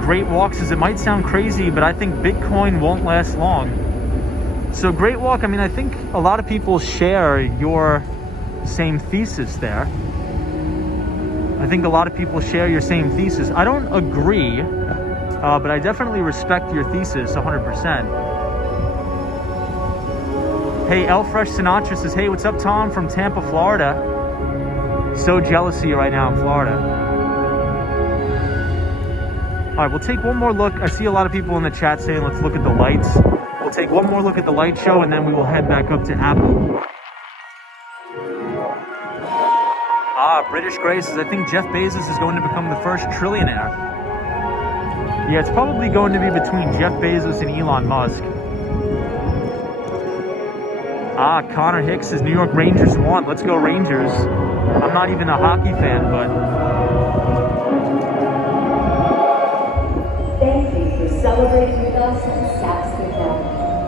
Great Walk says, it might sound crazy, but I think Bitcoin won't last long. So Great Walk, I think a lot of people share your same thesis there. I think a lot of people share your same thesis. I don't agree, but I definitely respect your thesis 100%. Hey, Elfresh Sinatra says, hey, what's up, Tom, from Tampa, Florida? So jealous of you right now in Florida. All right, we'll take one more look. I see a lot of people in the chat saying, let's look at the lights. We'll take one more look at the light show, and then we will head back up to Apple. British Grace says, I think Jeff Bezos is going to become the first trillionaire. Yeah, it's probably going to be between Jeff Bezos and Elon Musk. Connor Hicks says New York Rangers won. Let's go Rangers. I'm not even a hockey fan, but celebrate with us in Saxton.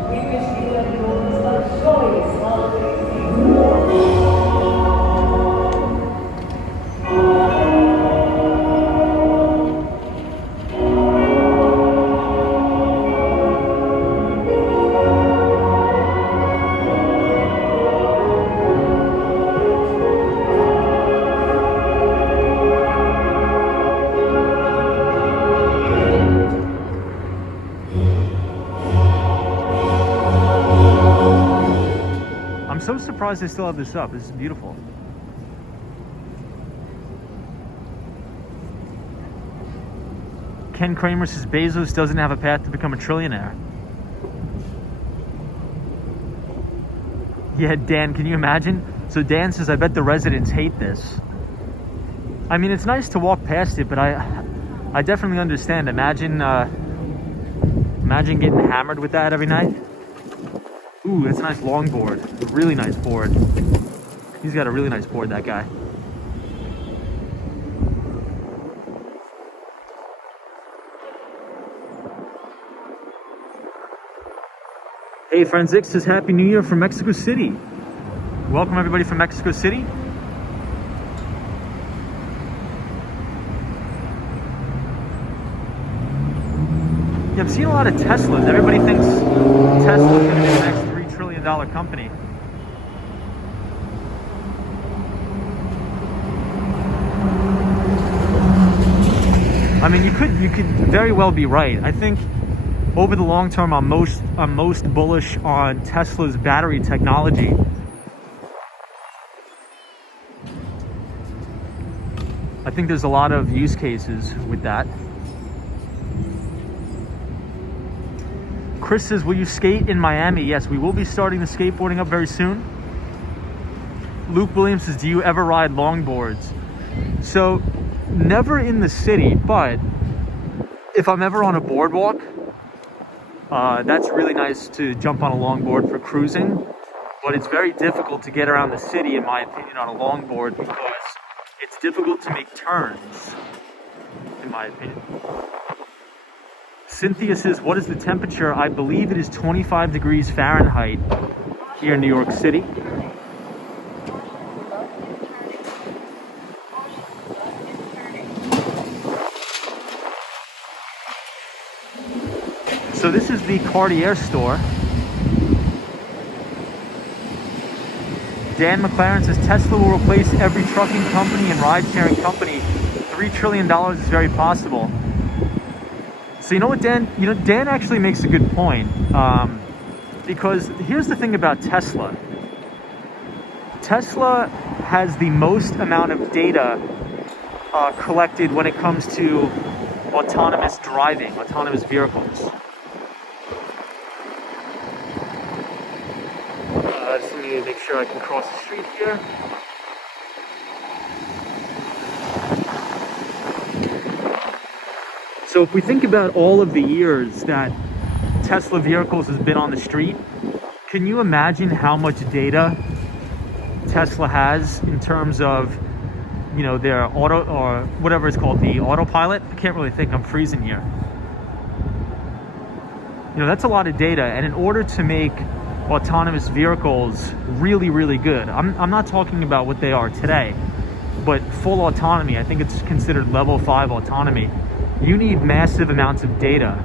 We wish you and yours a joyous holiday season. I'm so surprised they still have this up. This is beautiful. Ken Kramer says Bezos doesn't have a path to become a trillionaire. Yeah, Dan, can you imagine? So Dan says, I bet the residents hate this. I mean, it's nice to walk past it, but I definitely understand. Imagine getting hammered with that every night. Ooh, that's a nice long board. A really nice board. He's got a really nice board, that guy. Hey, Franzix says Happy New Year from Mexico City. Welcome everybody from Mexico City. Yeah, I'm seeing a lot of Teslas. Everybody thinks Tesla's going to be the next $3 trillion company. I mean, you could very well be right. I think over the long term, I'm most bullish on Tesla's battery technology. I think there's a lot of use cases with that. Chris says, will you skate in Miami? Yes, we will be starting the skateboarding up very soon. Luke Williams says, do you ever ride longboards? So, never in the city, but if I'm ever on a boardwalk, that's really nice to jump on a longboard for cruising. But it's very difficult to get around the city, in my opinion, on a longboard because it's difficult to make turns, in my opinion. Cynthia says, what is the temperature? I believe it is 25 degrees Fahrenheit here in New York City. So this is the Cartier store. Dan McLaren says, Tesla will replace every trucking company and ride-sharing company. $3 trillion is very possible. So you know what, Dan? Dan actually makes a good point. Because here's the thing about Tesla. Tesla has the most amount of data collected when it comes to autonomous driving, autonomous vehicles. Just let me make sure I can cross the street here. So if we think about all of the years that Tesla vehicles has been on the street, can you imagine how much data Tesla has in terms of, their auto, or whatever it's called, the autopilot? I can't really think, I'm freezing here. That's a lot of data, and in order to make autonomous vehicles really, really good, I'm not talking about what they are today, but full autonomy, I think it's considered level 5 autonomy. You need massive amounts of data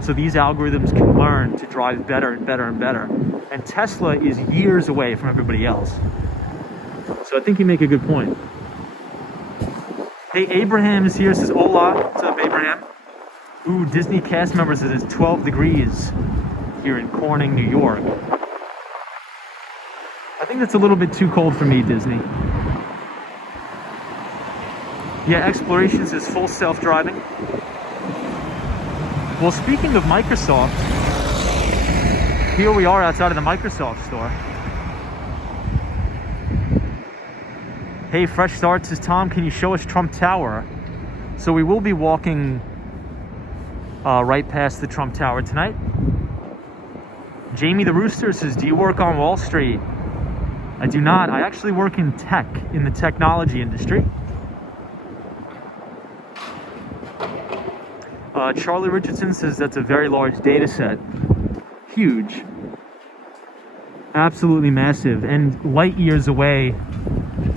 so these algorithms can learn to drive better and better and better. And Tesla is years away from everybody else. So I think you make a good point. Hey, Abraham is here, says hola. What's up, Abraham? Ooh, Disney cast member says it's 12 degrees here in Corning, New York. I think that's a little bit too cold for me, Disney. Yeah, Explorations is full self-driving. Well, speaking of Microsoft, here we are outside of the Microsoft store. Hey, Fresh Start says, Tom, can you show us Trump Tower? So we will be walking right past the Trump Tower tonight. Jamie the Rooster says, do you work on Wall Street? I do not. I actually work in tech, in the technology industry. Charlie Richardson says that's a very large data set. Huge. Absolutely massive, and light years away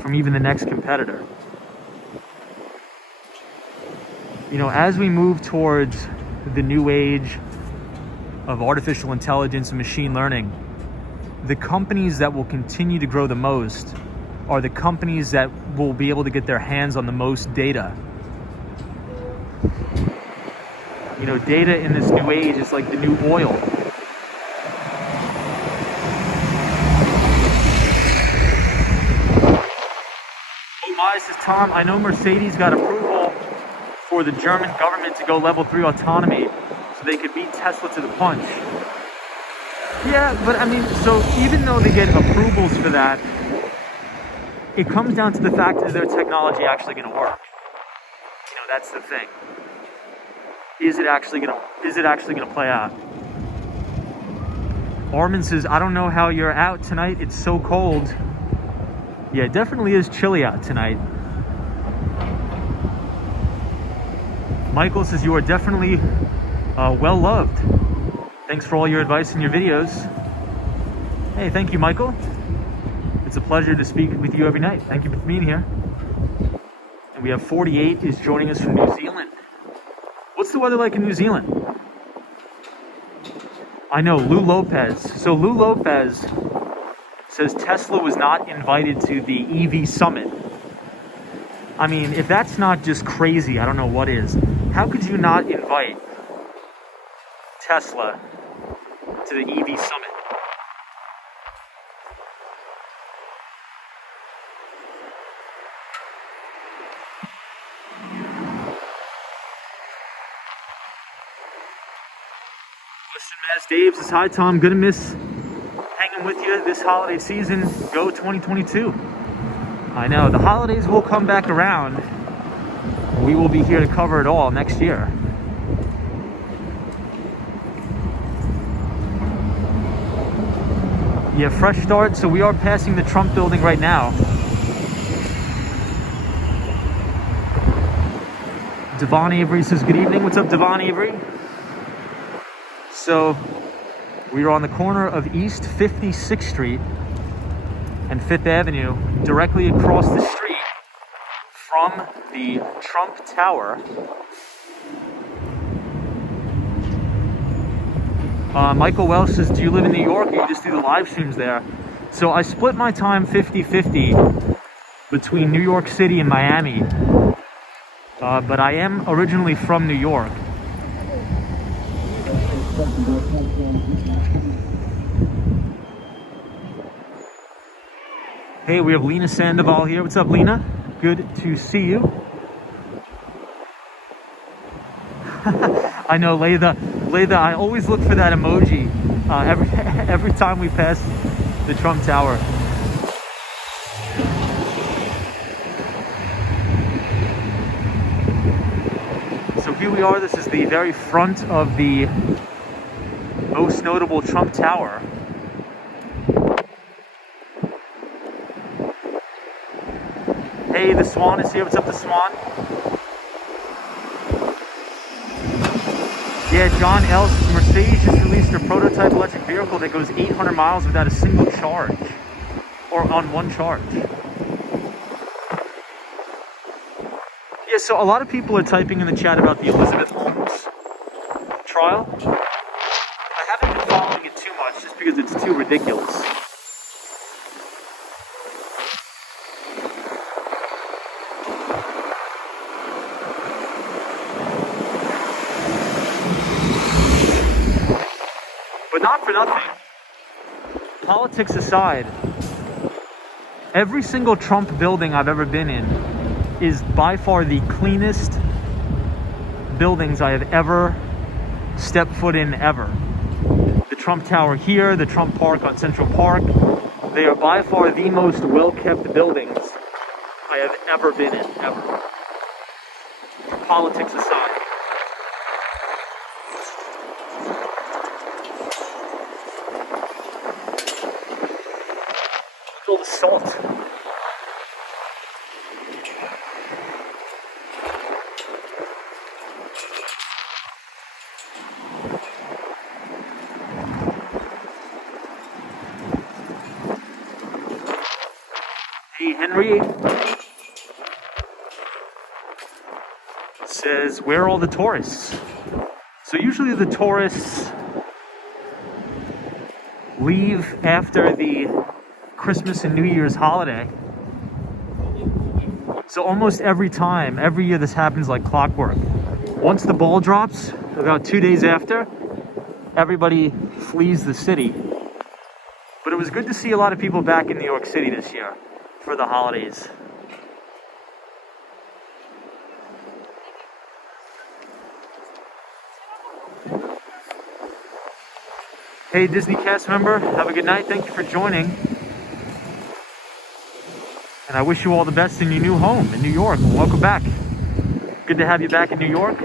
from even the next competitor. You know, as we move towards the new age of artificial intelligence and machine learning, the companies that will continue to grow the most are the companies that will be able to get their hands on the most data. You know, data in this new age is like the new oil. Oh my, this is Tom. I know Mercedes got approval for the German government to go level 3 autonomy so they could beat Tesla to the punch. Yeah, but I mean, so even though they get approvals for that, it comes down to the fact, is their technology actually going to work? You know, that's the thing. Is it actually gonna play out? Armin says, I don't know how you're out tonight. It's so cold. Yeah, it definitely is chilly out tonight. Michael says, you are definitely well loved. Thanks for all your advice and your videos. Hey, thank you, Michael. It's a pleasure to speak with you every night. Thank you for being here. And we have 48 is joining us from New Zealand. What's the weather like in New Zealand? I know, Lou Lopez. So Lou Lopez says Tesla was not invited to the EV summit. I mean, if that's not just crazy, I don't know what is. How could you not invite Tesla to the EV summit? As Dave says, hi Tom, gonna miss hanging with you this holiday season. Go 2022. I know, the holidays will come back around. We will be here to cover it all next year. Yeah, fresh start. So we are passing the Trump building right now. Devon Avery says, good evening. What's up, Devon Avery? So we are on the corner of East 56th Street and 5th Avenue, directly across the street from the Trump Tower. Michael Welsh says, do you live in New York or you just do the live streams there? So I split my time 50-50 between New York City and Miami, but I am originally from New York. Hey, we have Lena Sandoval here. What's up, Lena? Good to see you. I know, Laytha, I always look for that emoji every time we pass the Trump Tower. So here we are. This is the very front of the most notable Trump Tower. Hey, the Swan is here. What's up, the Swan? Yeah, John L. Mercedes just released their prototype electric vehicle that goes 800 miles without a single charge, or on one charge. Yeah, so a lot of people are typing in the chat about the Elizabeth Holmes trial. I haven't been following it too much just because it's too ridiculous. But not for nothing, politics aside, every single Trump building I've ever been in is by far the cleanest buildings I have ever stepped foot in ever. The Trump Tower here, the Trump Park on Central Park, they are by far the most well-kept buildings I have ever been in, ever. Politics aside. All the salt. Henry says, where are all the tourists? So usually the tourists leave after the Christmas and New Year's holiday. So almost every year this happens like clockwork. Once the ball drops, about 2 days after, everybody flees the city. But it was good to see a lot of people back in New York City this year for the holidays. Hey, Disney cast member, have a good night. Thank you for joining. And I wish you all the best in your new home in New York. Welcome back. Good to have you back in New York.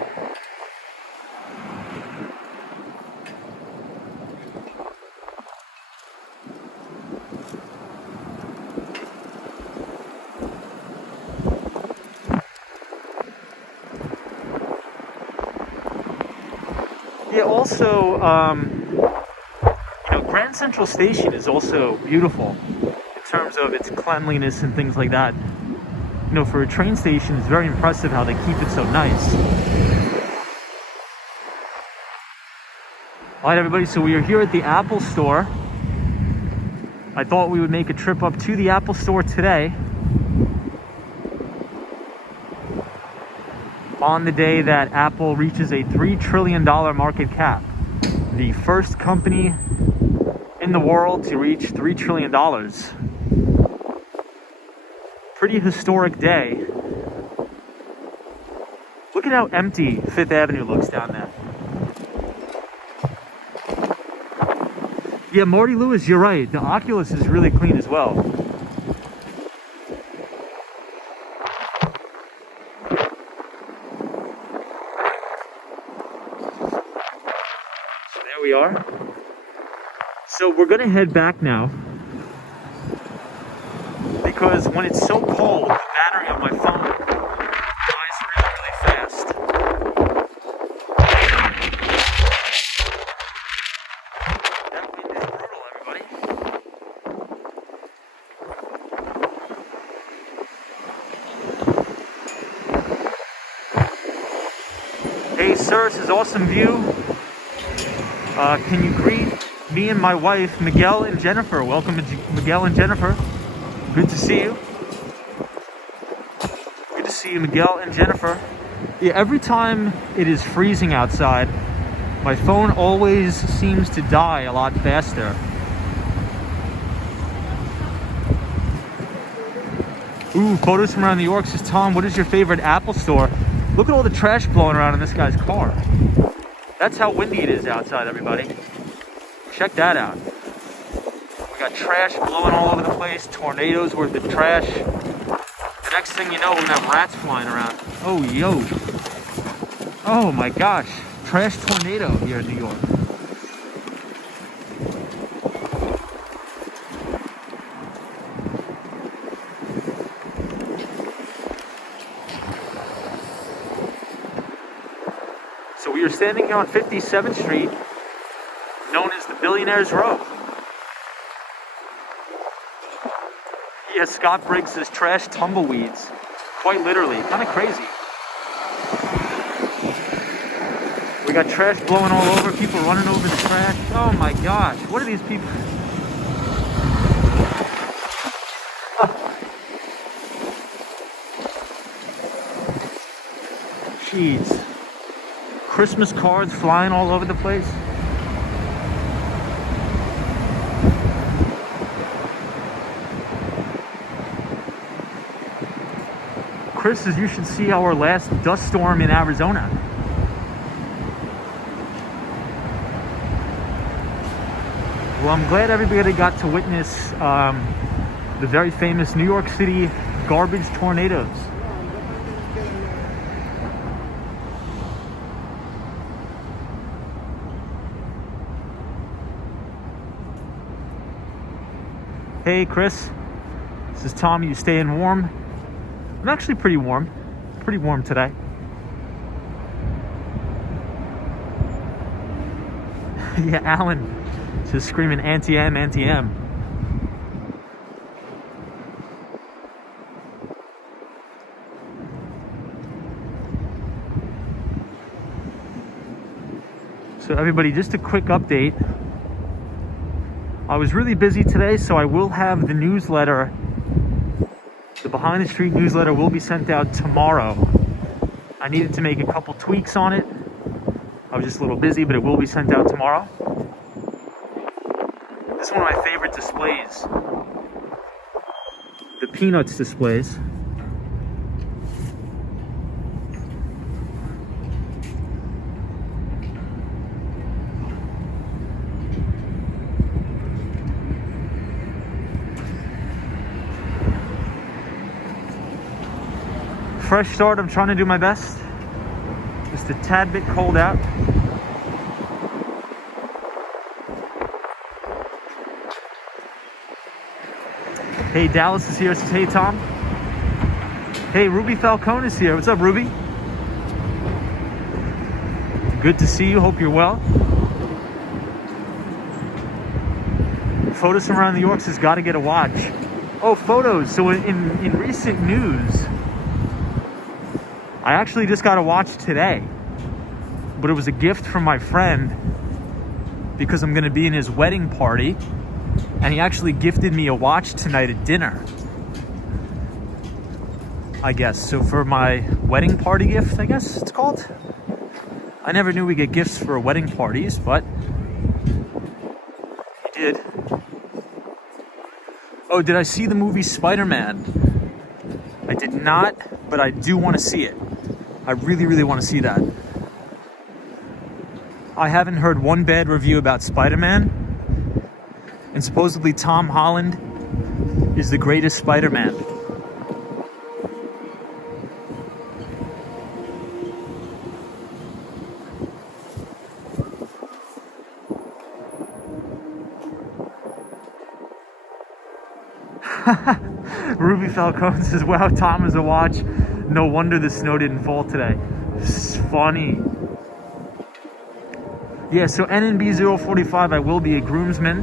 Yeah, also, Grand Central Station is also beautiful in terms of its cleanliness and things like that. For a train station, it's very impressive how they keep it so nice. All right, everybody, so we are here at the Apple Store. I thought we would make a trip up to the Apple Store today on the day that Apple reaches a $3 trillion market cap. The first company in the world to reach $3 trillion. Pretty historic day. Look at how empty Fifth Avenue looks down there. Yeah, Marty Lewis, you're right. The Oculus is really clean as well. So there we are. So we're gonna head back now because when it's so cold, the battery on my phone dies really, really fast. That wind is brutal, everybody. Hey, sir, this is awesome view. Can you greet me and my wife, Miguel and Jennifer? Welcome, Miguel and Jennifer. Good to see you. Good to see you, Miguel and Jennifer. Yeah, every time it is freezing outside, my phone always seems to die a lot faster. Ooh, photos from around New York. Says Tom, what is your favorite Apple store? Look at all the trash blowing around in this guy's car. That's how windy it is outside, everybody. Check that out. We got trash blowing all over the place, tornadoes worth of trash. The next thing you know, we're gonna have rats flying around. Oh, yo. Oh my gosh. Trash tornado here in New York. So we are standing here on 57th Street, known as the Billionaire's Row. Yeah, Scott Briggs says trash tumbleweeds. Quite literally, kind of crazy. We got trash blowing all over, people running over the trash. Oh my gosh, what are these people? Jeez. Christmas cards flying all over the place. Chris says you should see our last dust storm in Arizona. Well, I'm glad everybody got to witness the very famous New York City garbage tornadoes. Hey Chris, this is Tommy. You staying warm? I'm actually pretty warm today. Yeah, Alan just screaming anti-M, anti-M. So everybody, just a quick update. I was really busy today, so I will have the newsletter. The Behind the Street newsletter will be sent out tomorrow. I needed to make a couple tweaks on it. I was just a little busy, but it will be sent out tomorrow. This is one of my favorite displays. The Peanuts displays. Fresh start, I'm trying to do my best. Just a tad bit cold out. Hey, Dallas is here. Says, hey, Tom. Hey, Ruby Falcone is here. What's up, Ruby? Good to see you. Hope you're well. Photos from around New York says, gotta get a watch. Oh, photos. So in recent news, I actually just got a watch today, but it was a gift from my friend because I'm going to be in his wedding party, and he actually gifted me a watch tonight at dinner, I guess. So for my wedding party gift, I guess it's called. I never knew we get gifts for wedding parties, but he did. Oh, did I see the movie Spider-Man? I did not, but I do want to see it. I really, really want to see that. I haven't heard one bad review about Spider-Man, and supposedly Tom Holland is the greatest Spider-Man. Ruby Falcone says, wow, Tom is a watch. No wonder the snow didn't fall today. It's funny. Yeah, so NNB 045, I will be a groomsman.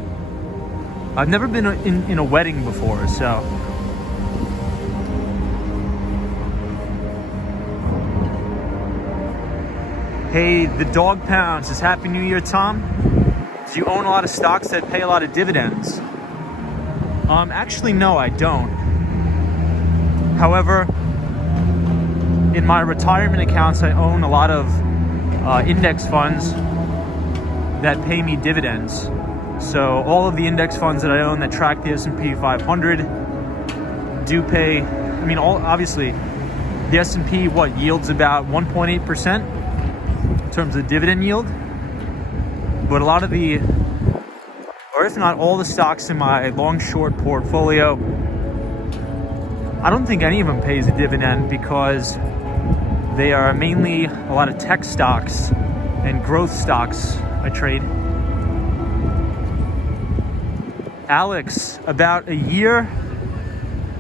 I've never been in a wedding before, so. Hey, the Dog Pound says, Happy New Year, Tom. Do you own a lot of stocks that pay a lot of dividends? Actually, no, I don't. However, in my retirement accounts, I own a lot of index funds that pay me dividends. So all of the index funds that I own that track the S&P 500 do pay, I mean, obviously, the S&P, yields about 1.8% in terms of dividend yield. But a lot of the, or if not all the stocks in my long-short portfolio, I don't think any of them pays a dividend because they are mainly a lot of tech stocks and growth stocks I trade. Alex, about a year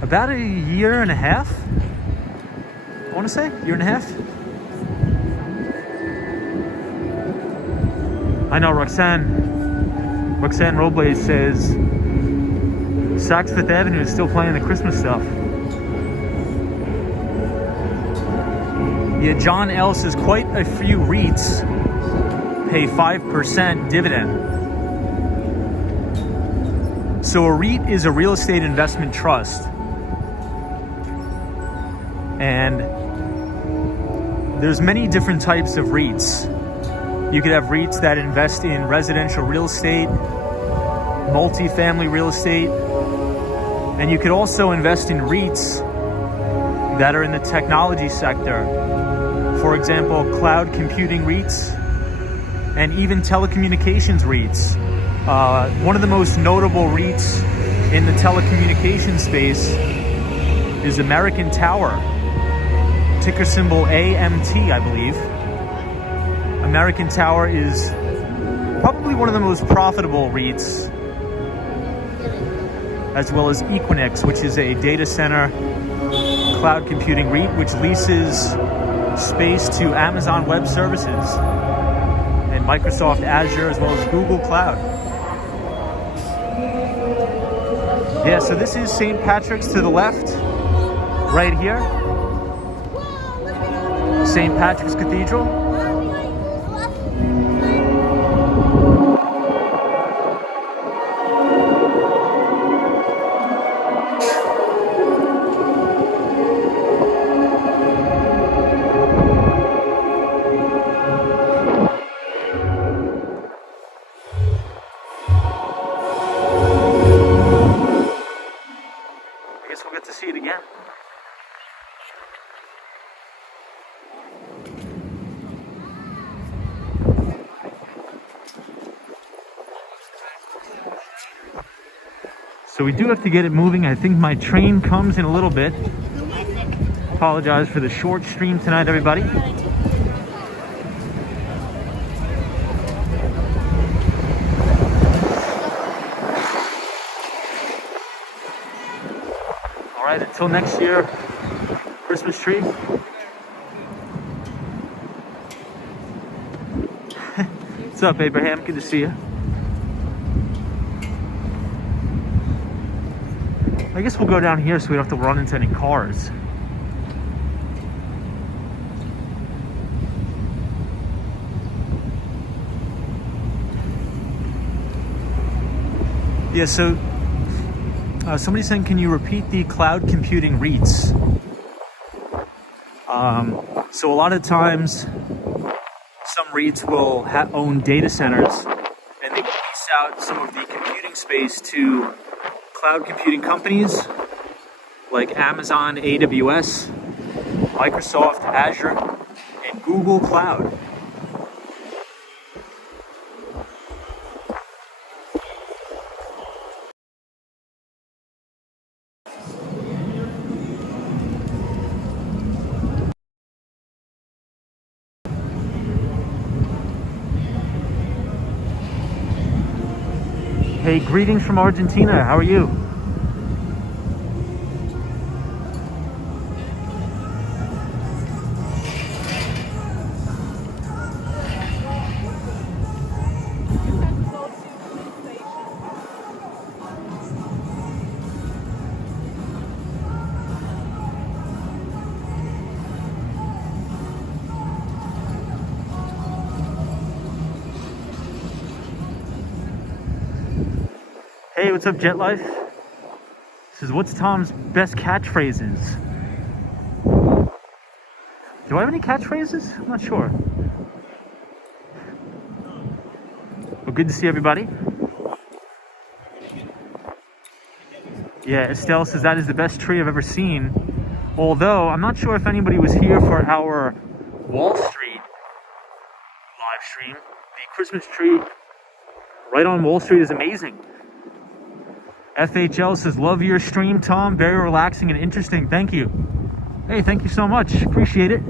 and a half, I want to say, year and a half. I know Roxanne Robles says Saks Fifth Avenue is still playing the Christmas stuff. Yeah, John L says quite a few REITs pay 5% dividend. So a REIT is a real estate investment trust. And there's many different types of REITs. You could have REITs that invest in residential real estate, multifamily real estate, and you could also invest in REITs that are in the technology sector. For example, cloud computing REITs and even telecommunications REITs. One of the most notable REITs in the telecommunications space is American Tower, ticker symbol AMT, I believe. American Tower is probably one of the most profitable REITs, as well as Equinix, which is a data center cloud computing REIT, which leases space to Amazon Web Services and Microsoft Azure, as well as Google Cloud. Yeah, so this is St. Patrick's to the left, right here. St. Patrick's Cathedral. So we do have to get it moving. I think my train comes in a little bit. Apologize for the short stream tonight, everybody. All right, until next year, Christmas tree. What's up, Abraham? Good to see you. I guess we'll go down here so we don't have to run into any cars. Yeah, so somebody's saying, can you repeat the cloud computing REITs? So a lot of times, some REITs will own data centers, and they will lease out some of the computing space to cloud computing companies like Amazon, AWS, Microsoft, Azure, and Google Cloud. Hey, greetings from Argentina. How are you? Hey, what's up, Jet Life? This is what's Tom's best catchphrases. Do I have any catchphrases? I'm not sure. Well, good to see everybody. Yeah, Estelle says that is the best tree I've ever seen. Although, I'm not sure if anybody was here for our Wall Street live stream. The Christmas tree right on Wall Street is amazing. FHL says, love your stream, Tom. Very relaxing and interesting. Thank you. Hey, thank you so much. Appreciate it.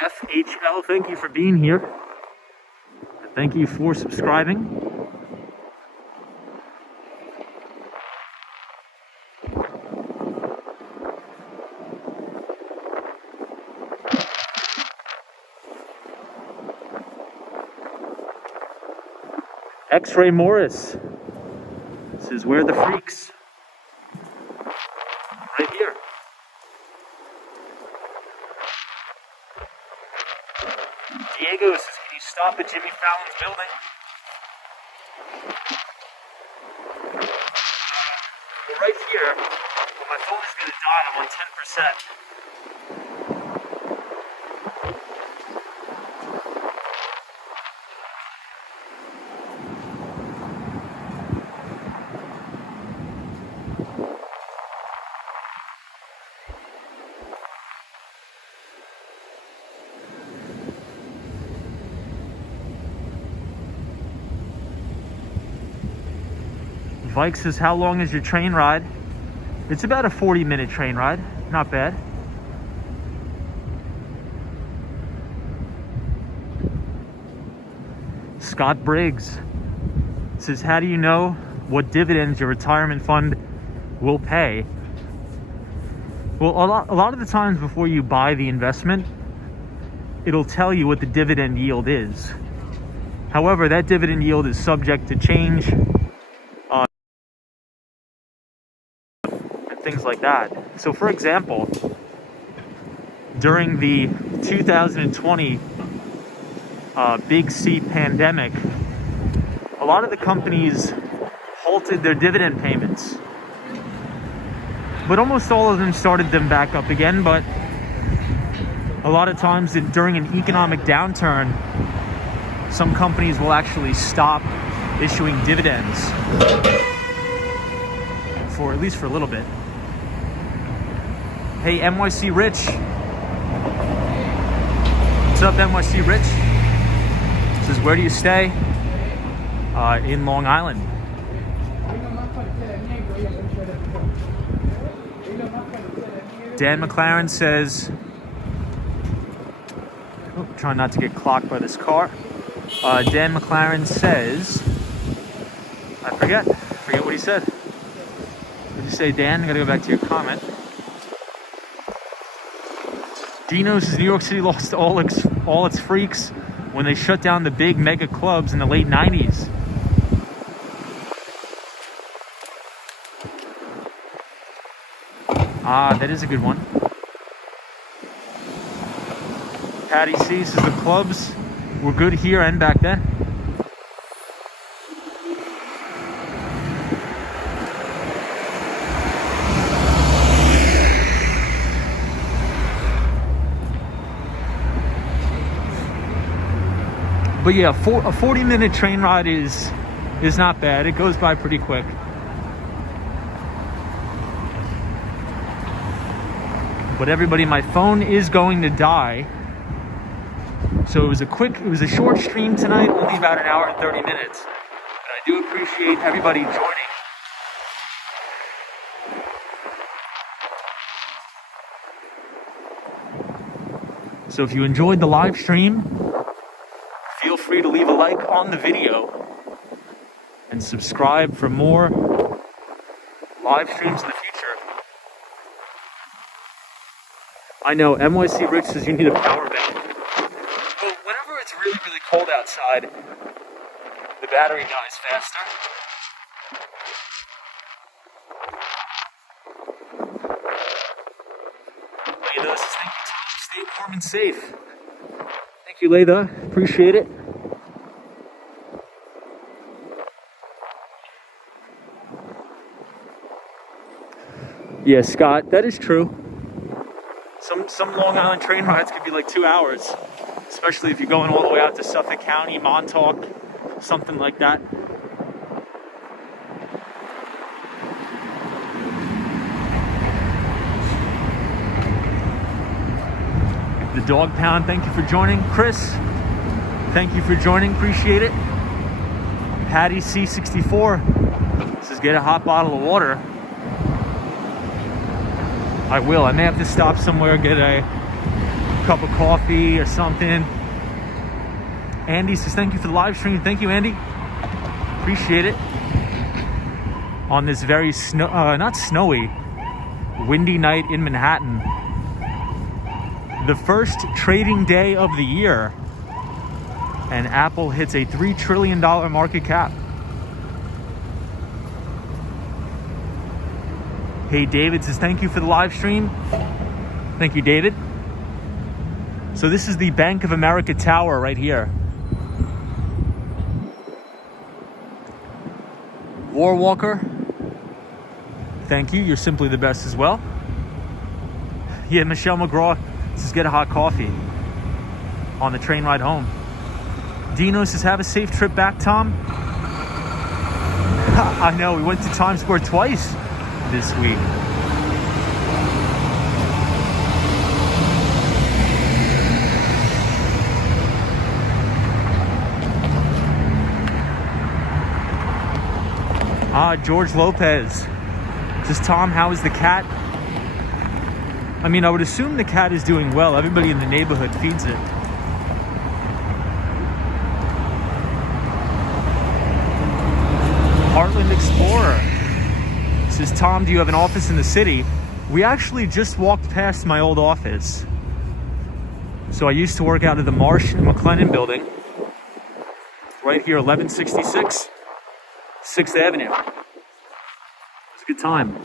FHL, thank you for being here. Thank you for subscribing. X-Ray Morris. This is where the freaks. Right here. Diego says, can you stop at Jimmy Fallon's building? Well, right here, well, my phone is going to die. I'm on 10%. Vike says, how long is your train ride? It's about a 40-minute train ride. Not bad. Scott Briggs says, how do you know what dividends your retirement fund will pay? Well, a lot of the times before you buy the investment, it'll tell you what the dividend yield is. However, that dividend yield is subject to change, things like that. So for example, during the 2020 Big C pandemic, a lot of the companies halted their dividend payments, but almost all of them started them back up again. But a lot of times during an economic downturn, some companies will actually stop issuing dividends for at least for a little bit. Hey, NYC Rich. What's up, NYC Rich? This is where do you stay? In Long Island. Dan McLaren says, oh, trying not to get clocked by this car. Dan McLaren says, I forget what he said. What did you say, Dan? I gotta go back to your comment. Dino says New York City lost all its freaks when they shut down the big mega clubs in the late 90s. Ah, that is a good one. Patty C says the clubs were good here and back then. But yeah, a 40-minute train ride is not bad. It goes by pretty quick. But everybody, my phone is going to die. So it was a short stream tonight, only about an hour and 30 minutes. But I do appreciate everybody joining. So if you enjoyed the live stream, feel free to leave a like on the video and subscribe for more live streams in the future. I know NYC Rich says you need a power bank. Well, whenever it's really, really cold outside, the battery dies faster. Layla says thank you, Tom. Stay warm and safe. Thank you, Layla. Appreciate it. Yeah, Scott, that is true. Some Long Island train rides could be like 2 hours, especially if you're going all the way out to Suffolk County, Montauk, something like that. The Dog Pound, thank you for joining. Chris, thank you for joining, appreciate it. Patty C64 says get a hot bottle of water. I will. I may have to stop somewhere, get a cup of coffee or something. Andy says thank you for the live stream. Thank you, Andy. Appreciate it. On this very not snowy, windy night in Manhattan. The first trading day of the year. And Apple hits a $3 trillion market cap. Hey, David says, thank you for the live stream. Thank you, David. So this is the Bank of America Tower right here. Warwalker, thank you. You're simply the best as well. Yeah, Michelle McGraw says, get a hot coffee on the train ride home. Dino says, have a safe trip back, Tom. I know, we went to Times Square twice this week. George Lopez says, Tom, how is the cat? I mean, I would assume the cat is doing well. Everybody in the neighborhood feeds it. Heartland Explorer says, Tom, do you have an office in the city? We actually just walked past my old office. So I used to work out of the Marsh and McLennan building. Right here, 1166 6th Avenue. It was a good time.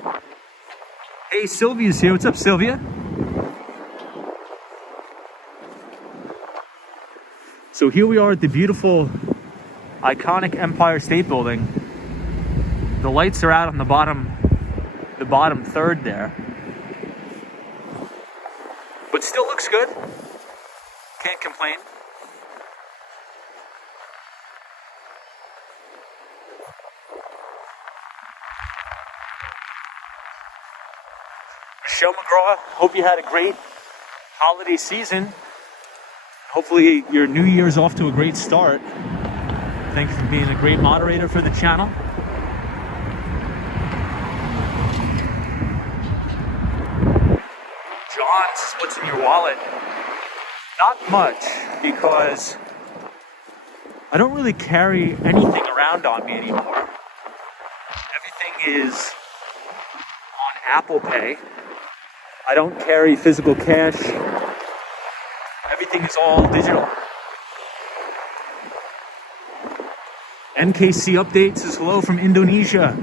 Hey, Sylvia's here. What's up, Sylvia? So here we are at the beautiful, iconic Empire State Building. The lights are out on the bottom third there. But still looks good. Can't complain. Michelle McGraw, hope you had a great holiday season. Hopefully your new year's off to a great start. Thank you for being a great moderator for the channel. bonds, what's in your wallet? Not much, because I don't really carry anything around on me anymore. Everything is on Apple Pay. I don't carry physical cash. Everything is all digital. NKC Updates says hello from Indonesia.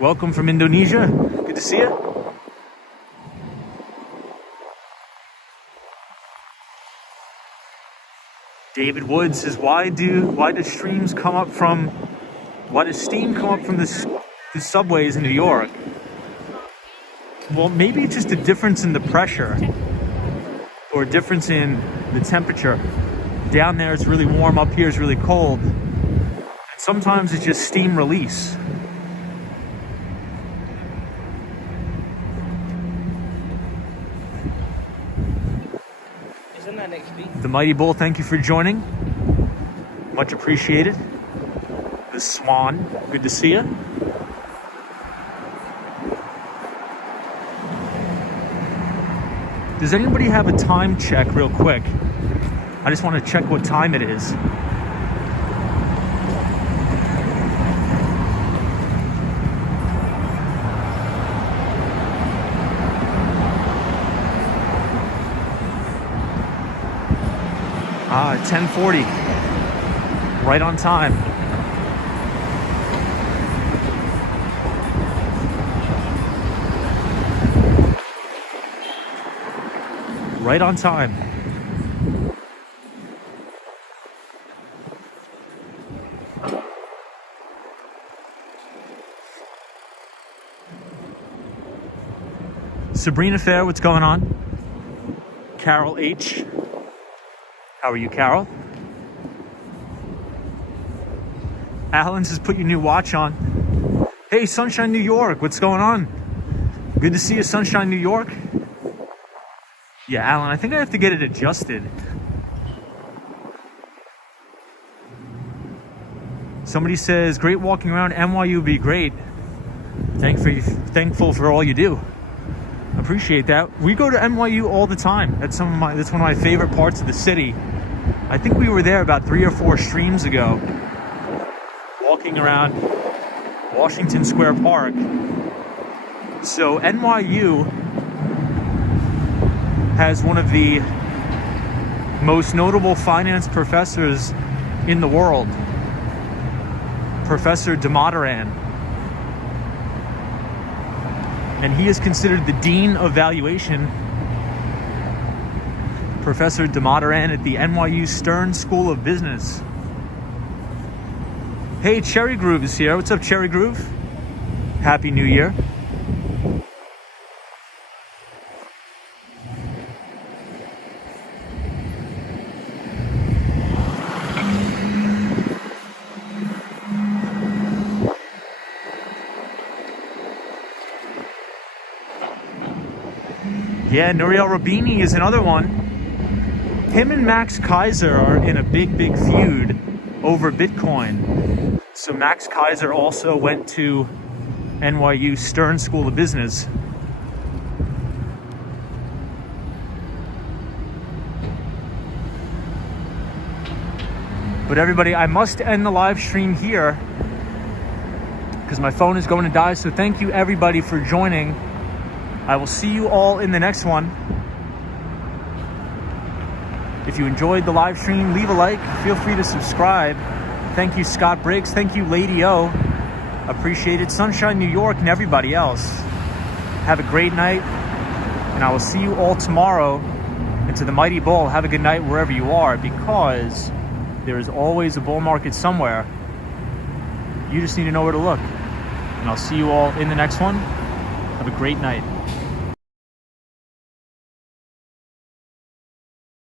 Welcome from Indonesia. Good to see you. David Woods says, why does steam come up from the subways in New York? Well, maybe it's just a difference in the pressure or a difference in the temperature. Down there it's really warm, up here it's really cold. And sometimes it's just steam release. The Mighty Bull, thank you for joining. Much appreciated. The Swan, good to see you. Does anybody have a time check real quick? I just want to check what time it is. Ah, 10:40. Right on time. Right on time. Sabrina Fair, what's going on? Carol H. How are you, Carol? Alan says, put your new watch on. Hey, Sunshine, New York, what's going on? Good to see you, Sunshine, New York. Yeah, Alan, I think I have to get it adjusted. Somebody says, great walking around NYU would be great. Thankful for all you do. Appreciate that. We go to NYU all the time. That's one of my favorite parts of the city. I think we were there about 3 or 4 streams ago, walking around Washington Square Park. So NYU has one of the most notable finance professors in the world, Professor Damodaran. And he is considered the Dean of Valuation, Professor Damodaran at the NYU Stern School of Business. Hey, Cherry Groove is here. What's up, Cherry Groove? Happy New Year. Yeah, Nouriel Rabini is another one. Him and Max Kaiser are in a big feud over Bitcoin. So Max Kaiser also went to NYU Stern School of Business. But everybody, I must end the live stream here because my phone is going to die. So thank you everybody for joining. I will see you all in the next one. If you enjoyed the live stream, leave a like. Feel free to subscribe. Thank you, Scott Briggs. Thank you, Lady O. Appreciate it. Sunshine, New York, and everybody else. Have a great night, and I will see you all tomorrow. And to the Mighty Bull, have a good night wherever you are, because there is always a bull market somewhere. You just need to know where to look. And I'll see you all in the next one. Have a great night.